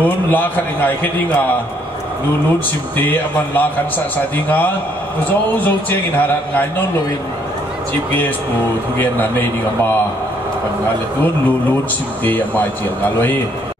un la khan ngai khedinga nun simte aman la kan sa dinga zo cheng in harat ngai non loin GPS pu thugen na nei dinga ma kan ngale tun nun simte amai chiang ngaloi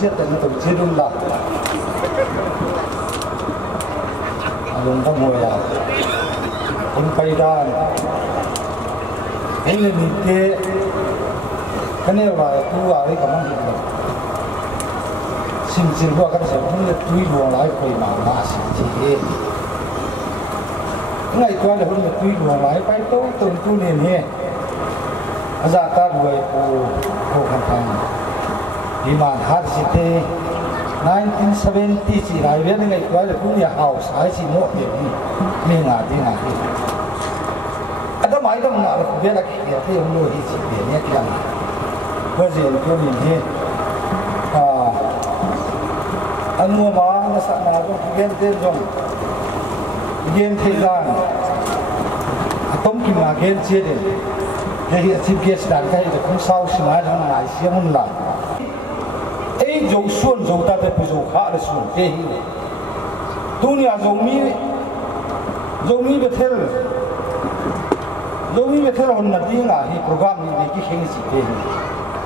siết đến nó chia đun là dùng các mùi à con cây ra thế nên cái này là tu vào đấy cảm ơn được xin qua các sản phẩm được tùy luồng lại quay mà xin chỉ ngày qua là hôm nay tùy luồng lại phải tốt tuần tu niệm hè ra ta đuổi cô khăn khăn Iman Ahsi 1970 chỉ lại biết ngày qua là cũng nhà hào sai chỉ một điểm mình ngả đi ngả đi ada mai đó mà cũng biết là cái thì ông nuôi chỉ để nhét rằng bây giờ tôi nhìn thấy anh mua mà nó sẵn nào cũng game tên dùng game thời gian tống kim mà game chia đến cái hiện chim kia sẽ đàn cái thì không sao xí mai nó lại xí muốn làm ấy dầu xuân dầu ta phải dầu khá là xuân thế hi dunia Zomi Bethel hồn là đi ngả hi program này cái khen gì thế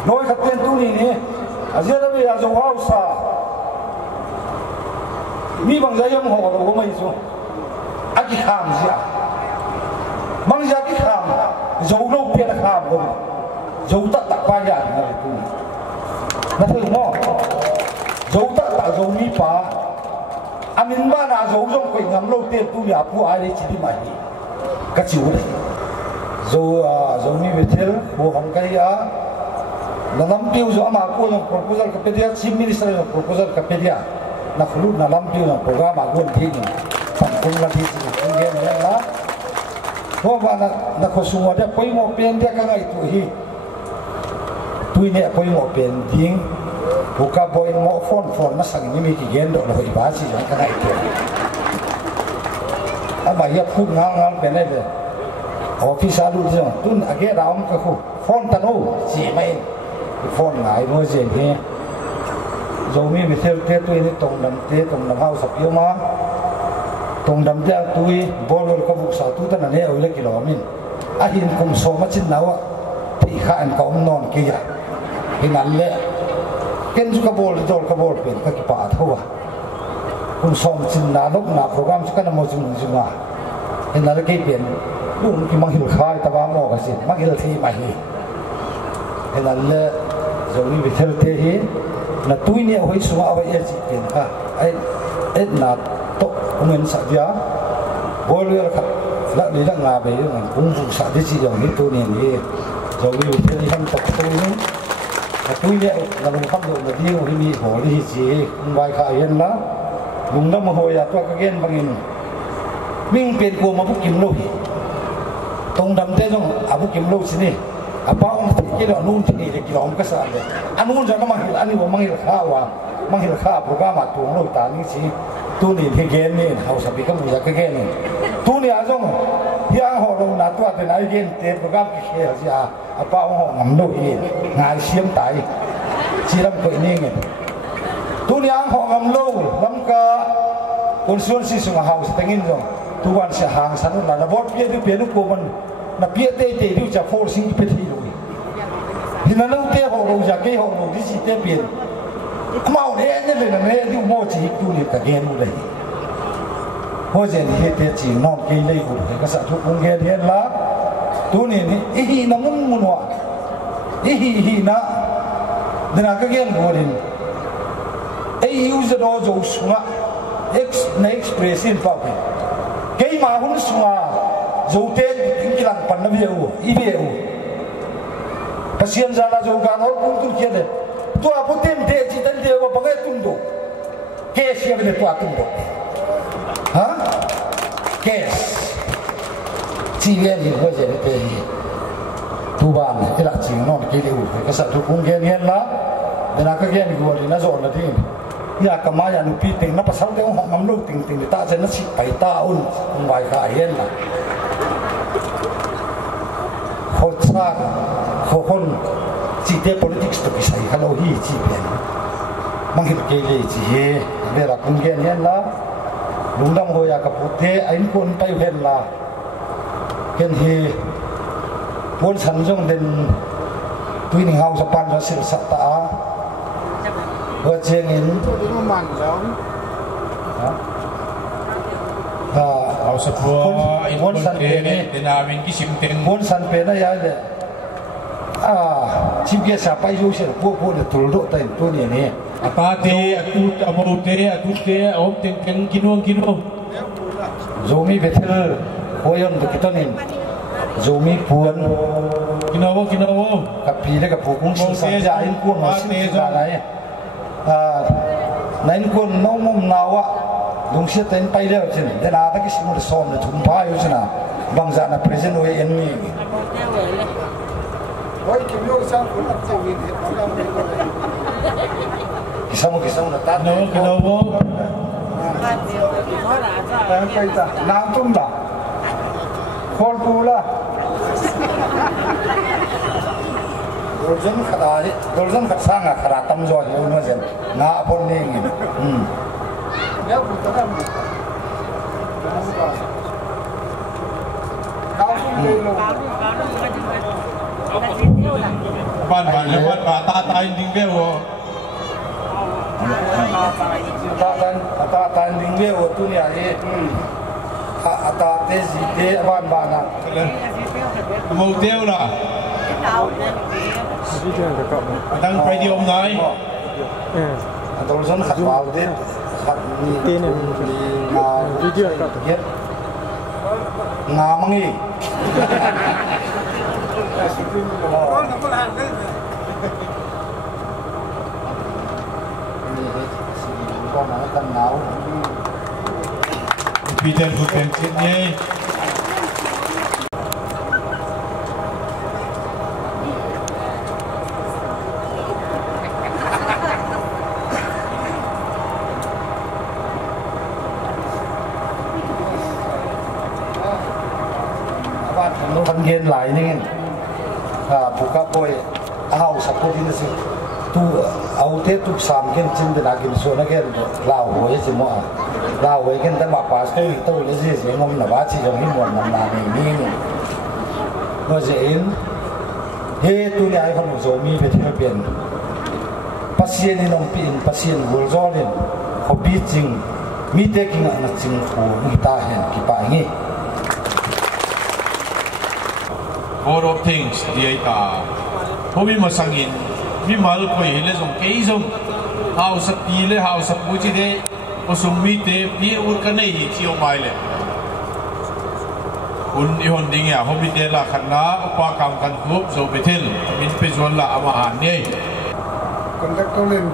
nói khát tên tu này giờ đây là dầu hao sa mi bằng giấy ông hồ đâu có mấy số anh cái kham gì à bằng giấy cái kham dầu đâu biết là kham không dầu tắt ba nhà này tu nó thấy không dầu tắt dầu mi pa anh ba na dầu trong quỳnh ngắm lâu tiền tu nhà phụ ai đấy chỉ đi mày cái chịu đấy Zomi Bethel bu hong kai a na lam piu zo ma ko no proposal ka pedia chief minister no proposal ka pedia na khulu na lam piu no program a gon thi ni sam kum la thi chi nge ne la ho ba na ko su wa de poi mo pen de ka ngai tu hi tu ne poi mo pen ding bu ka boy mo phone ma sang ni mi ki gen do lo hi ba chi ka ngai tu a ba ya phu ngang pen ne de office alu jo tun age raum ka khu phone tanu chi mai phone ngai mo jen he Zomi Bethel te tu ni tong dam hau sap yo ma tong dam ja tui bolor ka bu sa tu tan ne oile kilomin a hin kum so ma chin nawa thi kha an ka non ki ya hinan le ken ju ka bol pen ka ki pa thawa kum som chin na lok na program ka na mo jung junga hinan le ke pen luôn cái mang hiểu khai ta vào mỏ cái gì mang hiểu thì mày thế là Zomi Bethel thế hi là túi nhẹ hồi xuống ở vậy chỉ tiền ha ấy là to mình sợ giá vô lừa là đi là ngà về mình cũng vụ sợ cái gì giống như tôi này đi Zomi Bethel đi hành tập tôi tôi nhẹ là mình không được mà đi hồi mi hồ đi chỉ vài khả hiện lá dùng năm hồi à tôi cái gen bằng in mình tiền của mà bút kiếm lâu tông đầm thế rồi bút kiếm lâu xin đi bao ông cái đó nôn thì để cái ông cái sao đấy anh nôn cho nó mang anh cũng mang hiểu khá program mà tuồng lâu ta những gì tôi nhìn cái gen này hậu sẽ bị cái mùi cái gen này tôi nhìn rồi yang họ đâu nát toa thì nói gen tiền program cái gì à bao ông họ ngắm đâu gì ngài xiêm tại chỉ làm cái này nghe tôi nhìn họ ngắm lâu lắm cả con xuân si sung hậu sẽ tăng rồi tôi quan sẽ hàng sáng là vót biết được của mình là biết tê điều chả phô sinh biết gì rồi thì nó đâu tê họ đâu chả cái họ đâu cái gì tê biết mau đấy nên là này điều mua chỉ tu luyện cả gen luôn đấy hồi giờ thì hết chỉ non cây lây của cái sản xuất công nghệ hiện lá tu luyện ý nó muốn hoa ý na nên là cái gen của mình ấy user đó dùng sung á expression pháp cái mà hun sung á dùng tên cái lăng pan nó biểu pasien ra là dùng cả nó cũng kia đấy tôi áp tem thế chỉ tên điều mà bằng cái tung độ case cái này tôi tung độ hả case chỉ về thì có gì thế tu ban cái là chỉ non cái điều cái sản xuất cũng ghen lá để là cái ghen của thì nó dọn là thế ya kamaya nu pi ting na pasal te ho ngam lu ting ta chen na si pai ta un vai ka yen na ho cha ho hon chỉ để politics to cái hay lo hi chỉ bên mang hiện cái gì chỉ về là công nghệ nhân là đúng đông hồi à cái thế anh quân tay bên là hiện thì muốn sản xuất đến tuy nhiên hậu Japan nó sẽ sát ta và chuyện in hậu Japan muốn sản về để nào mình cái sim tiền muốn sản về nó vậy đấy chim kia sao bay du sẽ buộc để tụt độ tay tôi này nè ta thế tụt amau thế ông tiền kinu Zomi Bethel koyon được kita nih Zomi puan kinawo kapi deh kapukung sisa jain pun masih jalan nain pun nomom nawa dongsi ten pai deh sini dan ada kisah mau disom deh jumpa yo sini bangsa na present oye enni kisah mau datang kinawo nam tum dah khol pula dorjan khasanga khara tam jo no jen na pon ne ngi ya bu ta dam ban ta ding ve wo ta tan ding ve wo tu ya ye ata te ji te ban na màu tiêu là đang phải đi ông nói tôi rất khát vào đấy khát tên này video hết ngà mang đi con nó cần nấu Peter bukan sini. Phần gen lại nên buka boy hau saput ini sih tu auto tu sam gen cin de lagi so na gen lao hoye semua lao hoye gen ta ba pas tu le je ngom na ba chi jong hi mon nam na ni no je in he tu ni ai kon Zomi Bethel pian pasien ni nong pin pasien bol zolin hobi jing mi te king na jing ko ni ta hen ki pa ngi All of things dia ta hobi masangin mi mal ko ile jong kei jong house pi le house pu chi de osumi te pi ur ka nei hi chi o mai le un i hon ding ya hobi de la khanna upa kam kan khup zo Bethel min pe zon la ama an nei คนตะตุลิน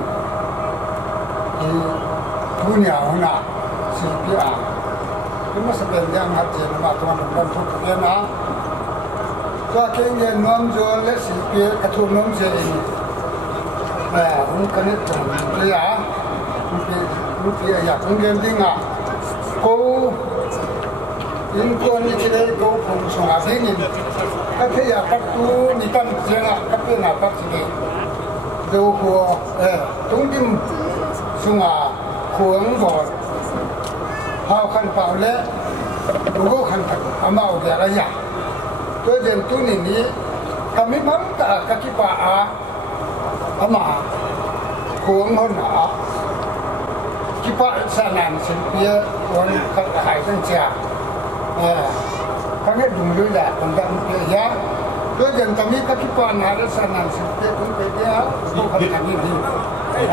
ผู้เหนียวน่ะสิบปีคือมาสเปนยังหัดเจนมาตัวมันเป็นทุกเรื่องนะก็เก่งเงินน้อมจวนและสิบปีกระทุ่มน้อมเจนผมกันนี่จังเลยลูกพี่อยากเงินดิ้งกูอินคนนี้จะได้กูคงส่งอาทิตย์นี้ก็ที่อยากปักตูนี่ตั้งเสียงก็เป็นหน้าปักสิดูหัวตุ้งจิ้มส่งขวงบอดพาขันเปล่าและดูก็ขันอามาเอาอะไรอย่างตัวเด่นตัวนี้ทำให้มันกะกิปะอามาขวงหัวหนากิปะสนานสิเปียวันขัดหายตั้งเจ้าครั้งนี้ดูดูแลตำแหน่งเปียตัวเด่นทำให้กะกิปะนาและสนานสิเปียคุณเปียดูขัดกันนี่ดีนี่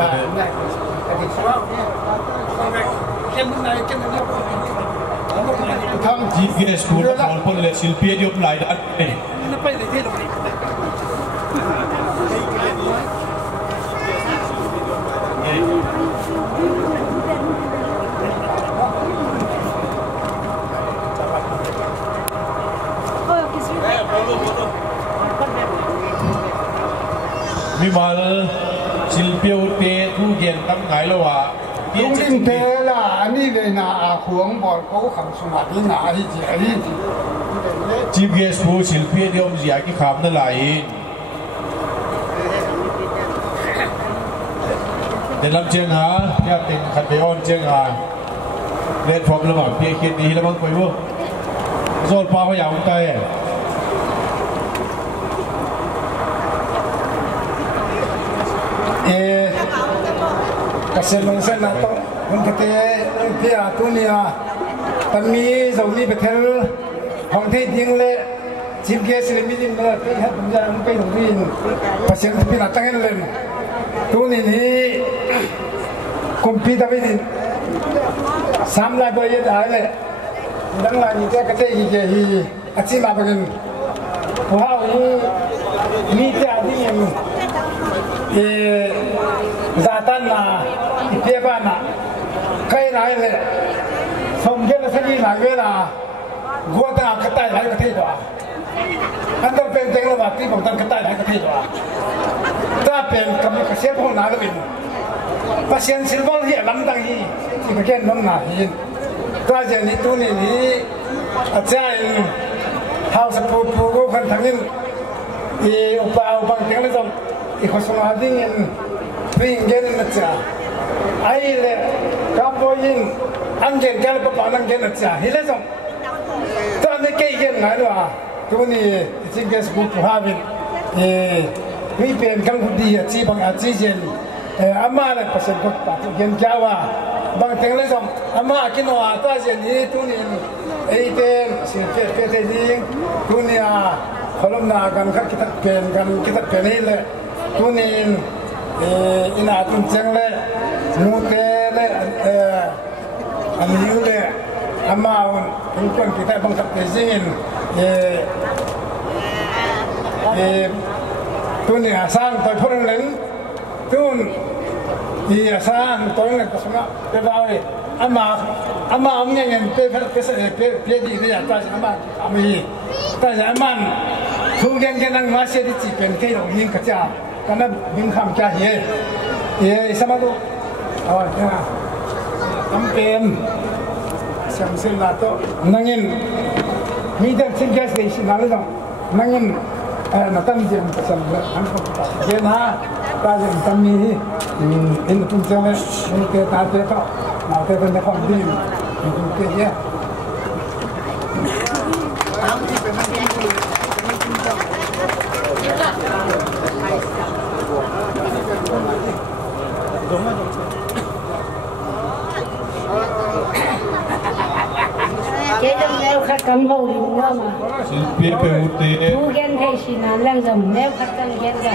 กะกิปะGPS pun walaupun le silpia dia mulai dah ni. Lepas ni dia ni. Mimal silpia utte tu gen tam ngai lo wa. Dung din te la ani le na khuang bol ko kham suma di na hi ji ai GPS pu silpia dia om zia ki kham na lai. Dalam cheng ha ya ting khat be on cheng ha. Red form la bang pia khet ni la bang koi wo. Zol pa ho ya ung tai. Kaselong sen na to kate pia tunia tami Zomi Bethel hong thei ding le chief guest le mi din la pe ha punjang pe dong din pasien pi na tangen len tuni ni kumpi ta bi din samla do ye dai le dang la ni ta kate gi ge hi achi ma bagin wa ni ta din zatan na dia bana kai nai le som ge la sagi la ge la gua ta ka tai lai ka thei do an ta pen teng la ba ti bong tan ka tai lai ka thei do ta pen kam ka se phon na la bin pasien silbol hi lam dang hi ti ka ken nom na hi ta je ni tu ni ni a chai house pu pu go kan thangin upa teng la dong khosong ading in pingen na cha ai le kamboyin anggen kal pa panang gen na cha hile song ta ne ke gen na lo tu ni jinges bu pu havin mi pen kang bu di chi bang a chi jen amma le pasen ko ta gen jawa bang teng le song amma kino ta jen ni tu ni ei ten si pe te ding tu ni kolom na gan khat kitak pen le tunin ina tun changle mute le aniu le amaun ingkon kita bang kap pezin tun asan toy phoreng len tun asan toy le kasma te bawe ama amnya ngen pe di ne ya ta ami ta zaman thu gen nang ma se di chi pen ke ro yin ka cha karena bingkam kah ye sama tu awal kena ampen samsil nato nangin midang singgas di sini dong nangin natam jam pasal angkot jena tajam kami ini pun jangan ini kita tak mau kita nak ambil itu ya. Cái trong neo khát cắm hầu thì cũng ngon mà. Thu gen thay xin là lang dầm neo khát cắm gen ra.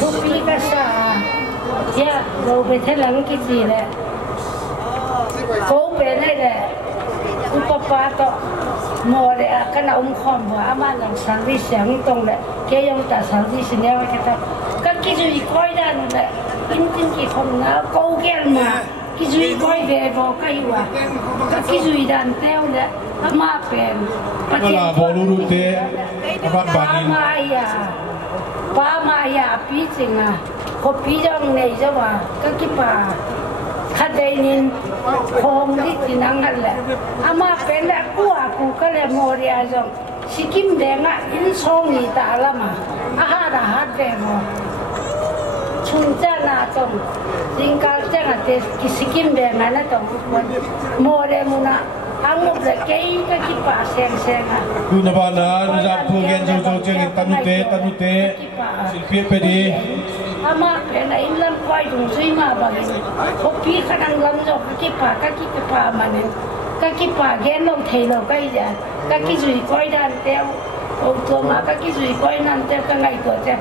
Thu phí cả sa. Dạ, rồi về thế là cái gì đấy. Cố về đây đấy. Upapa to. Mùa đấy cái nào ông khom và mà làm sáng đi sáng tông đấy. Cái ông ta sáng đi xin neo cái ta. Các cái gì coi ra đấy. in ki khom na ko gel ma ki zui koi ve vo kai wa ka ki zui dan teo le ama pen Wala boluru te aban banin pa ma ya pi chinga ko pi jong nei jawa ka ki pa khadai nin khom di tinang le ama pen la ku ka le moria jong sikim denga in song ni ta lama aha da hat ve mo chung cha na chong jingkal cha na te ki sikim denga na tong more muna angup le kei ka ki pa sen tu na ba na ja pu gen jo cheng tanute silpie pe di ama pe na in lam kwai dung sui ma ba ni ko pi khanang lam jo ki pa ma ne ka ki pa gen long thei lo kai ja ka ki zui koi dan teo o to ma ka ki zui koi nan te ka ngai to che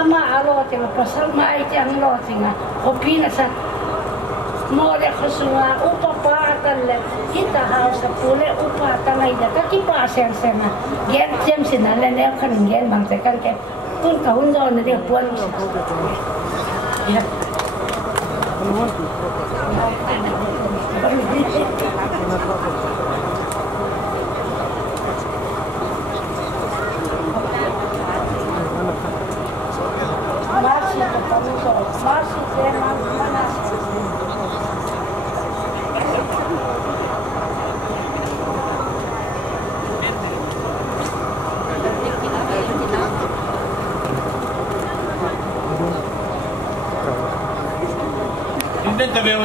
ama alo te lo pasal mai chang lo singa ko pi na sa mo le khosua upa pa tan le kita house pule upa ta ngai da ka ki pa sen na gen jem sin na le ne khan gen bang te kan ke tun ka hun zo na de puan ya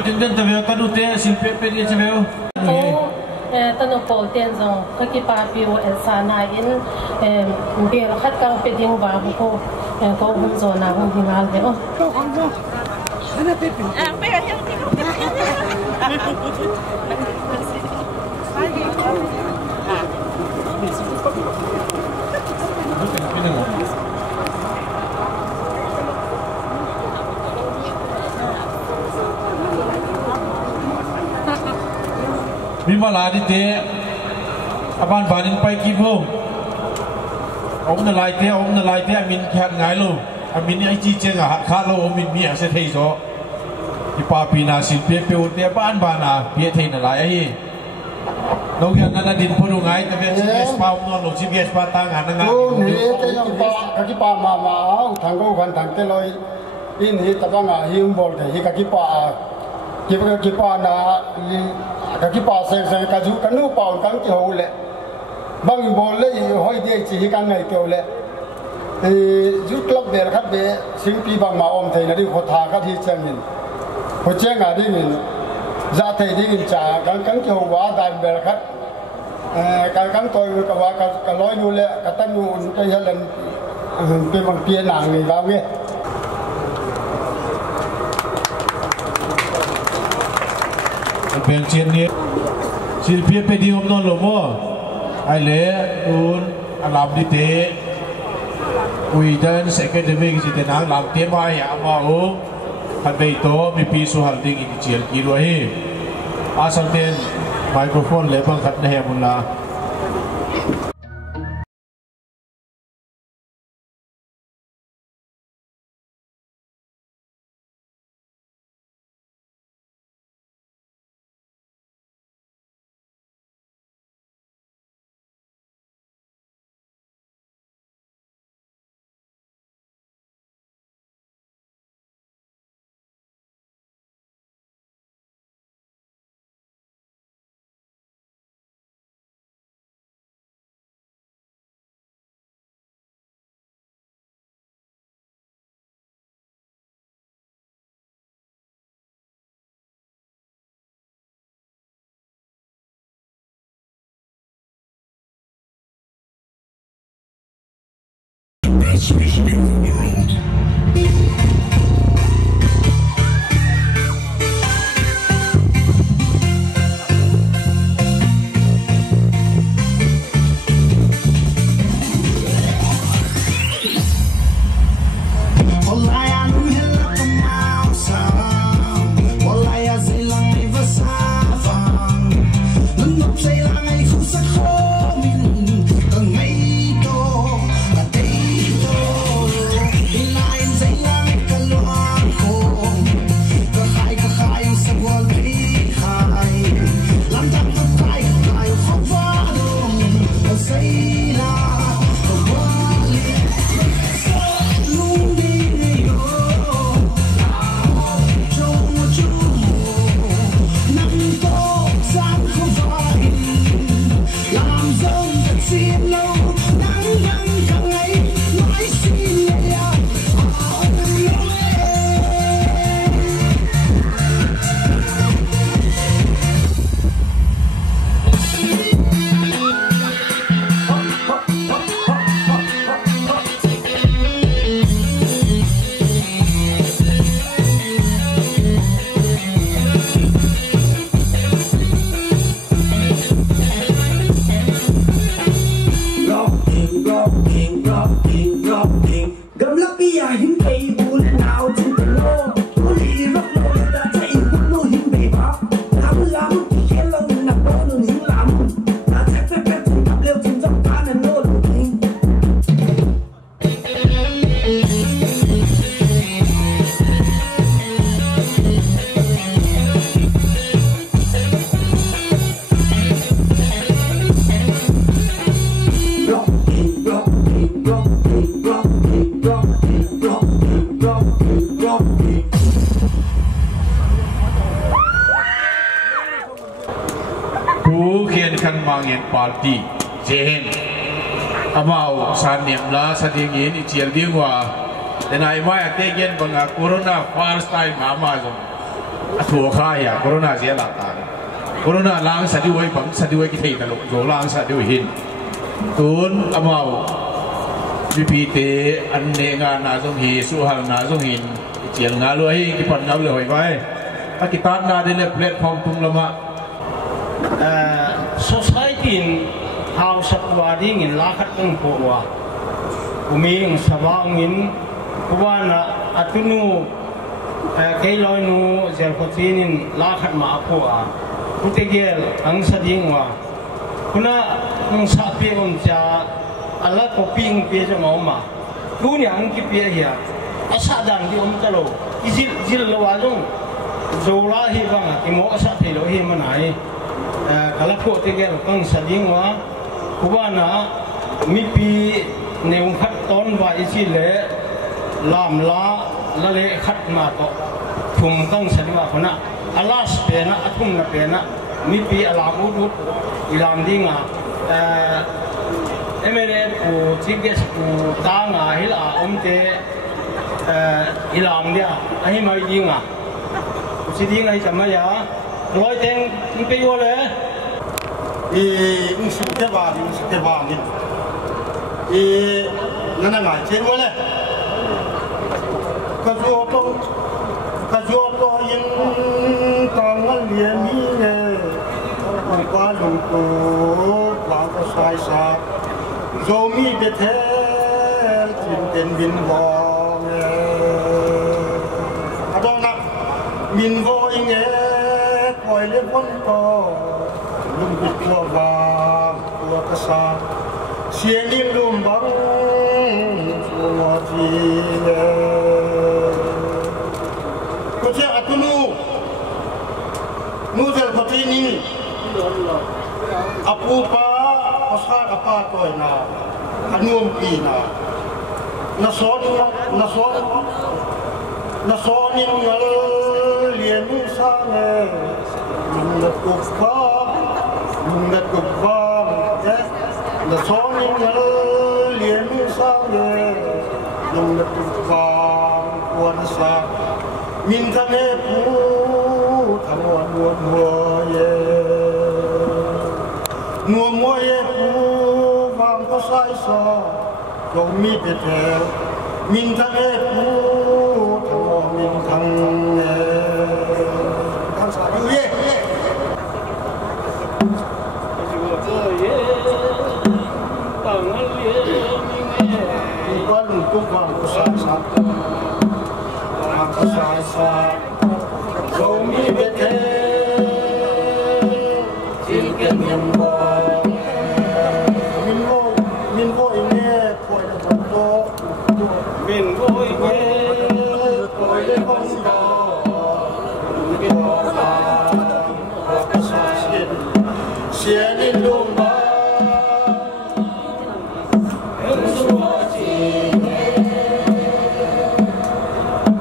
Tindan taveo tanute silpie pe di taveo tano pol ten zong kaki pa piu el sana in bir khat ka pe ding ba ko ko hun zo na hun hingal de o ana pe pe pe yang ti Mimala di te aban banin pai ki bo om na lai te amin khat ngai lo amin ai chi chenga kha lo om min mi a se thei zo ki pa pi na sin pe pe te ban bana pe thei na lai ai lo yan na din phu ngai te ve GPS pa om no lo GPS pa ta nga na nga ni te ki pa ma thang go kan thang te loi in hi ta ba nga hi bol te hi ki pa na kaki pa sen ka ju kanu pa kan ki ho le bang bol le hoi de chi kan ngai kyo le ju club be khat be sing pi bang ma om thei na ri kho tha ka thi chen min ho che nga di min za thei di min cha kan ki ho wa dan be khat kan toi ka wa ka loi nu le ka tan nu un kai halan pe bang pie na ngai ba nge ben chen ni silpie pe di om non lo mo ai le un alam di te ui dan secondary ki te nang lam te mai ya ma o han bei to mi pi su hal ding in chiel ki ro hi asal ten microphone le bang khat na he mun la best music in the world. thu khiên khăn mang en party jehen amau san niệm la sading in chial dingwa then I mai again banga corona first time mama zo thu kha ya corona je la ta corona lang sadi wai bang sadi wai ki thei ta lo zo lang sadi hin tun amau bipite an ne nga na zo hi su hal na zo hin chial nga lo hi ki pan ngau le hoi vai ta ki tan na de le platform tung lama society in house wading in la khat ng po wa uming sabang in kuwana atunu kailoi nu zel khotin in la khat ma po a kutegel ang sading wa kuna ng sa pe on cha ala copying pe jo ma tu nyang ki pe ya asa dan di om talo izil zil lo wa jong zola hi bang ki mo asa the lo hi manai kala ko tegel kang sading wa kuwana mipi neung khat ton wa isi le lam la la le khat ma to thum kang sadwa khona alas pena athum na pena mipi alam udut ilam dinga emere ku chiges ku ta nga hila omte ilam dia ahi mai dinga si dinga hi chamaya loi teng pe yo le in sikte ba ni nana ngai chen wala ka jo to yin tang al lian mi ne kwa lung to kwa ko sai sa Zomi Bethel chin ten bin bo ne adona min bo inge koi le bon to lung bit tua ba tua kasa sianin lum bang tua ji ne ko che atunu nu zel khoti ni apu pa pasha apa toy na anum pi na son in ngal lien sa ne lung ngat ko ba na son in ngal lien sa ne lung ngat ko ba ko na sa min ka ne pu thang wan mo ye nuo mo ye pu vang ko sai sa Zomi Bethel min ka ne pu thang min thang ne kan sa ye Zomi Bethel chicken min bo ine koi le bon to min bo ine koi le bon to min bo ba ko sa xian ni lum ba en su chi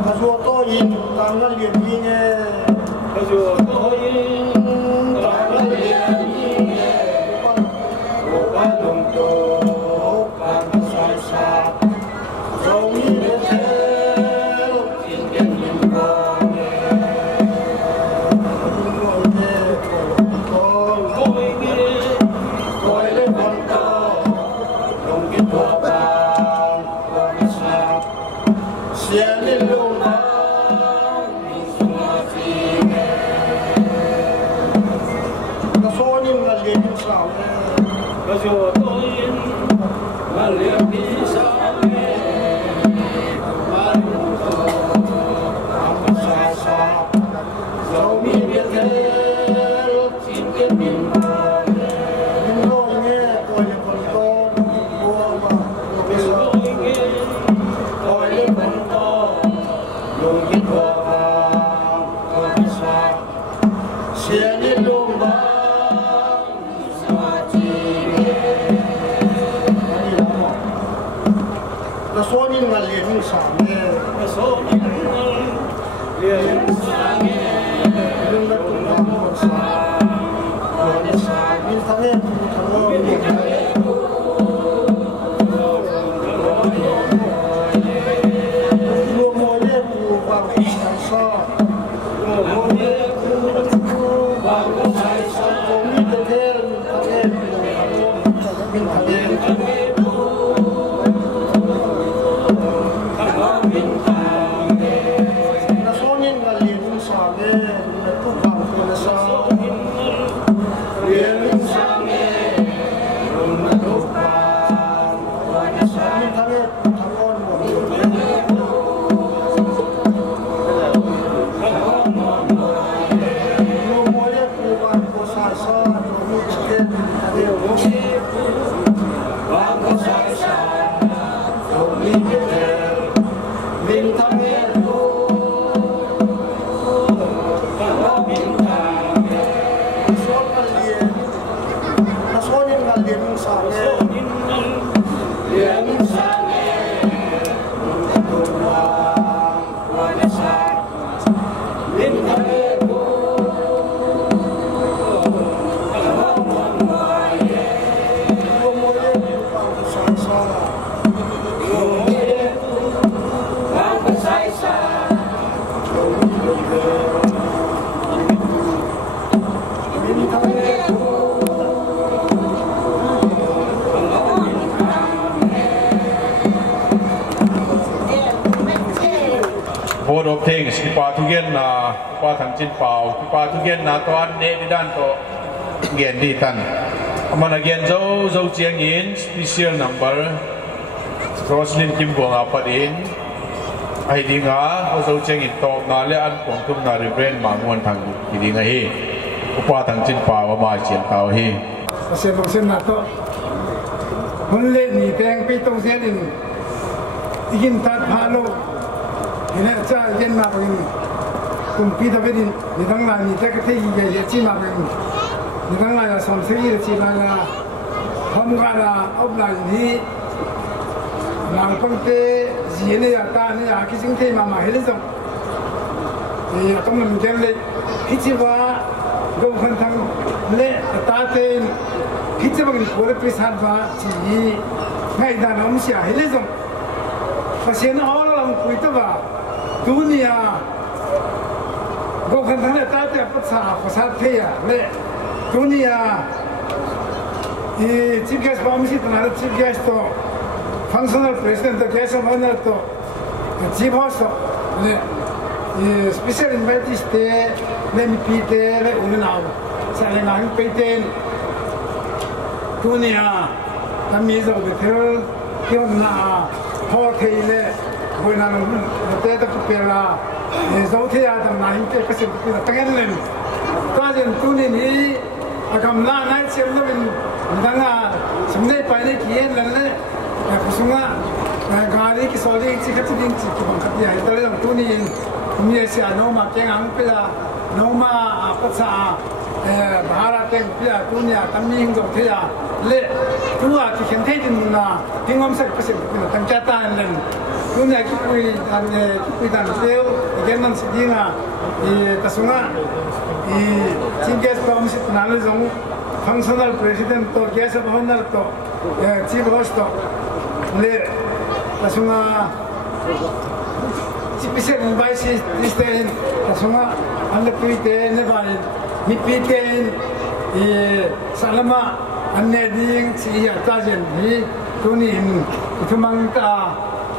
ka zo to yin tang na lien ni ne ka zo to yin tang na lien ni ne ko ba dum to ka sa sa Zomi Bethel in ken lim bo ne koi le bon to long ki to ba ko sa xian ni lum ba min su ma chi ne ka so ni ngal le ni sa ne ka jo to yin ngal le ni sa ne ba lu to am sa sa Zomi Bethel chin ken min bo ne min bo ne koi le bon to bo ba min bo ne koi le bon to long ki to ba ko sa xian ni lum ba sa chi ne ni la mo na so ni ngal le ni sa ne na so ni ngal le ni sa ne lum na tu na mo sa ko ni sa Board of things kipa tugen na kipa thangchin pau kipa tugen na to an ne dan to gen di tan amana gen zo chiang in special number Roslyn Kim Bong apadin ai dinga zo chiang in to na le an pong tum na reverend mangwan thang ki dinga hi kipa thangchin pau ma chian tau hi sen na to mun le ni teng pi tong sen in igin tat phalo ini aja yen na begini, kumpi tapi ni tang la ni tak kete ye chi na begini, ni tang la ya sam sei ye chi na ya, hom ga la ob la ni, nang pang te ji ni ya ta ni ya ki sing te ma ma hele song, ye tong nam jen le, ki chi wa go khan thang le ta te, ki chi begini pore pi san wa chi, ngai da nam sia hele song, pasien orang pui tu ba. Dunia, kau kan tanah tadi apa sah pasal dia, le dunia, ini chief guest pamsi tanah chief guest tu, functional president tu guest mana tu, chief host tu, le special invited stay, le mipite le unau, saya nak piten dunia, kami Zomi Bethel, kau nak hotel le. Bukan orang kita tu pera, jauh tiada tam naik ke pasir kita tengen len. Kajian tu ni agam la naik siapa pun danga sebenarnya pada kian len le, kusunga gari kisori cikat cikin cik bangkat dia. Itu yang tu ni siapa nama kengang pera, nama apa sah Barat yang pera tu ni kami hingga tiada le. Tu aku kentai tu na, tinggal masa pasir kita tengkatan len. Dunia kita dan sel, jangan sedihnya. Tasunga, tinggal promosi nalar jong, functional president to, guest honor to, chief host to, le tasunga, special invited listen, tasunga, anda pite nevain, ni pite, salama, anda ding si atajen, ni tunin, itu mangta.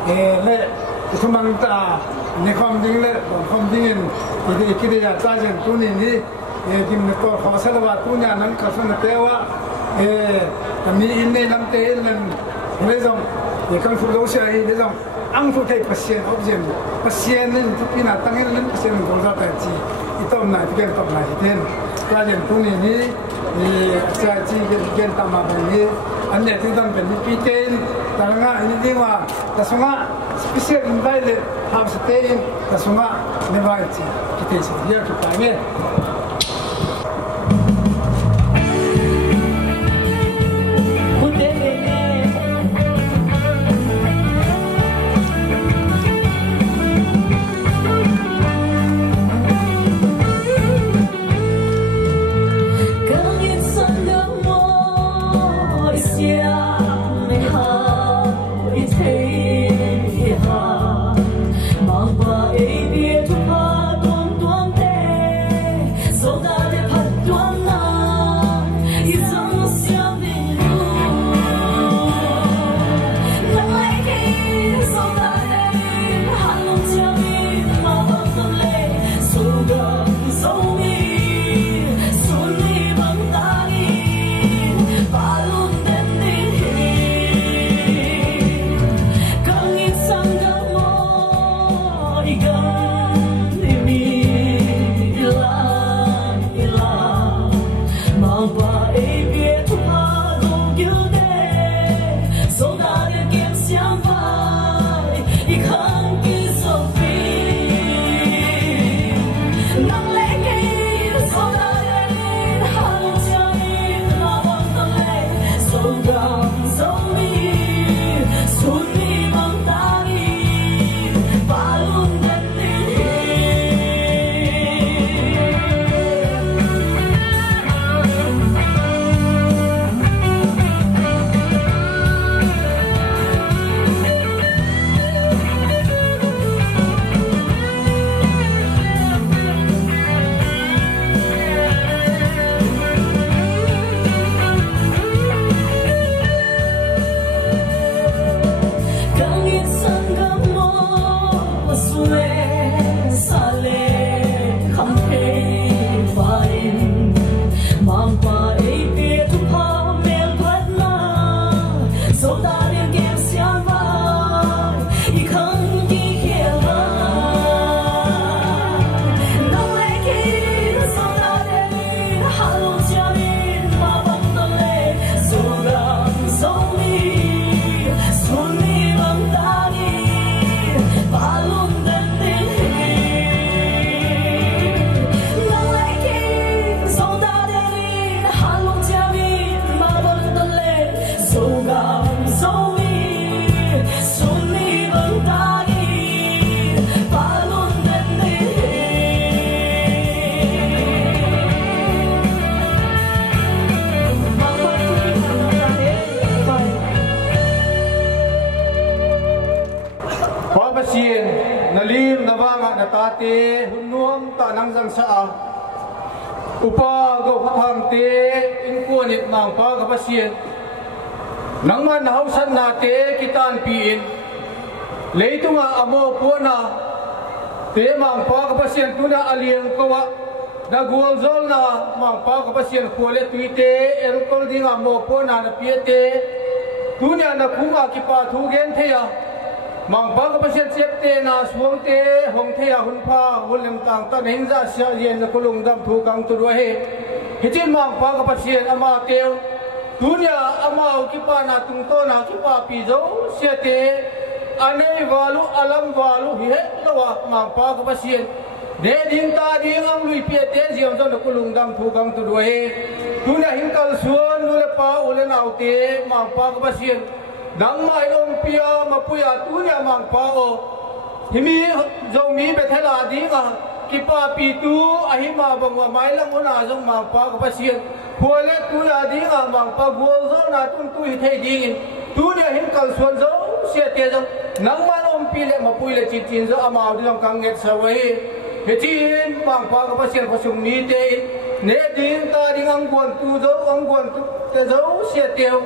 Le itu mangta ni kom ding le kom dingin ini kita ya tajen tu ni kim ne ko khosal wa tu nya nan ka sun tewa kami ini nam te len le jong ye kan fu lo sha hi le jong ang fu thai pasien ni tu pina tangin len pasien ko za ta chi itom na tiken top na hiten tajen tu ni sa chi gen tama ni ane tu dan ben piten taranga ini dewa tasunga special invite house stay tasunga invite kita dia kita ni te hun nuam ta nang jang sa upa go khang te in ko ni mang pa ka pasien nang man hausan na te kitan pi in leitunga amo pona te mang pa ka pasien tuna aliang kowa na gual zol na mang pa ka pasien khole tuite erkol dinga mo pona na piete tunya na kunga ki pa thu gen theya mang pa ka pasien chepte na suangte hong theya hun pha hulim tang ta ning za sia yen na kulung dam thu kang tu ro he hichin mang pa ka pasien ama teu tunya ama ki pa na tung to na ki pa pi zo sia te anei walu alam walu hi he lawa mang pa ka pasien de ding ta ding ang lui pie te jiam zo na kulung dam thu kang tu ro he tunya hin kal suan nu le pa ule nau te mang pa ka pasien nang mai om pia ma puya tunya mang pa o himi Zomi Bethel dinga ki pa pi tu ahima bangwa mai lang ona jong mang pa ka pasien khole tuya dinga mang pa gol zo na tun tu hi thei ding tunya hin kal suan zo sia te jong nang man om pi le ma pui le chi chin zo ama di jong kang nget sa wei he chin mang pa ka pasien ko sum ni te ne ding ta ding ang gon tu zo ang gon tu te zo sia teu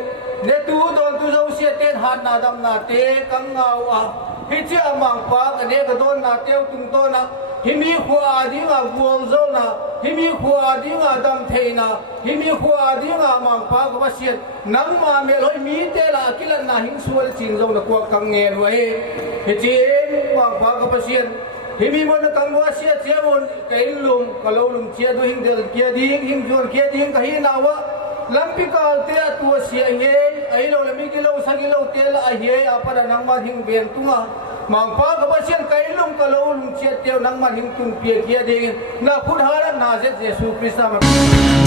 ne tu don tu zo sia ten hat na dam na te kang ngau a hi chi amang pa ka ne ka don na teu tung to na himi khwa dinga gol zo na himi khwa dinga dam thei na himi khwa dinga mang pa ka pasien nang ma me loi mi te la kilan na hing sual chin zo na kwa kang nge wei hi chi mang pa ka pasien himi mon kang wa sia che mon kai lum ka lo lum chia do hing del kia ding hing jor kia ding ka hi na wa lampi kal te tu sia nge ai lo lami ki lo sagi lo te la ai he apa da nang ma hing ben tunga mang pa ka pasien kai lum ka lo lum chia te nang ma hing tung pie kia ding na khud har na je Jesu Krista ma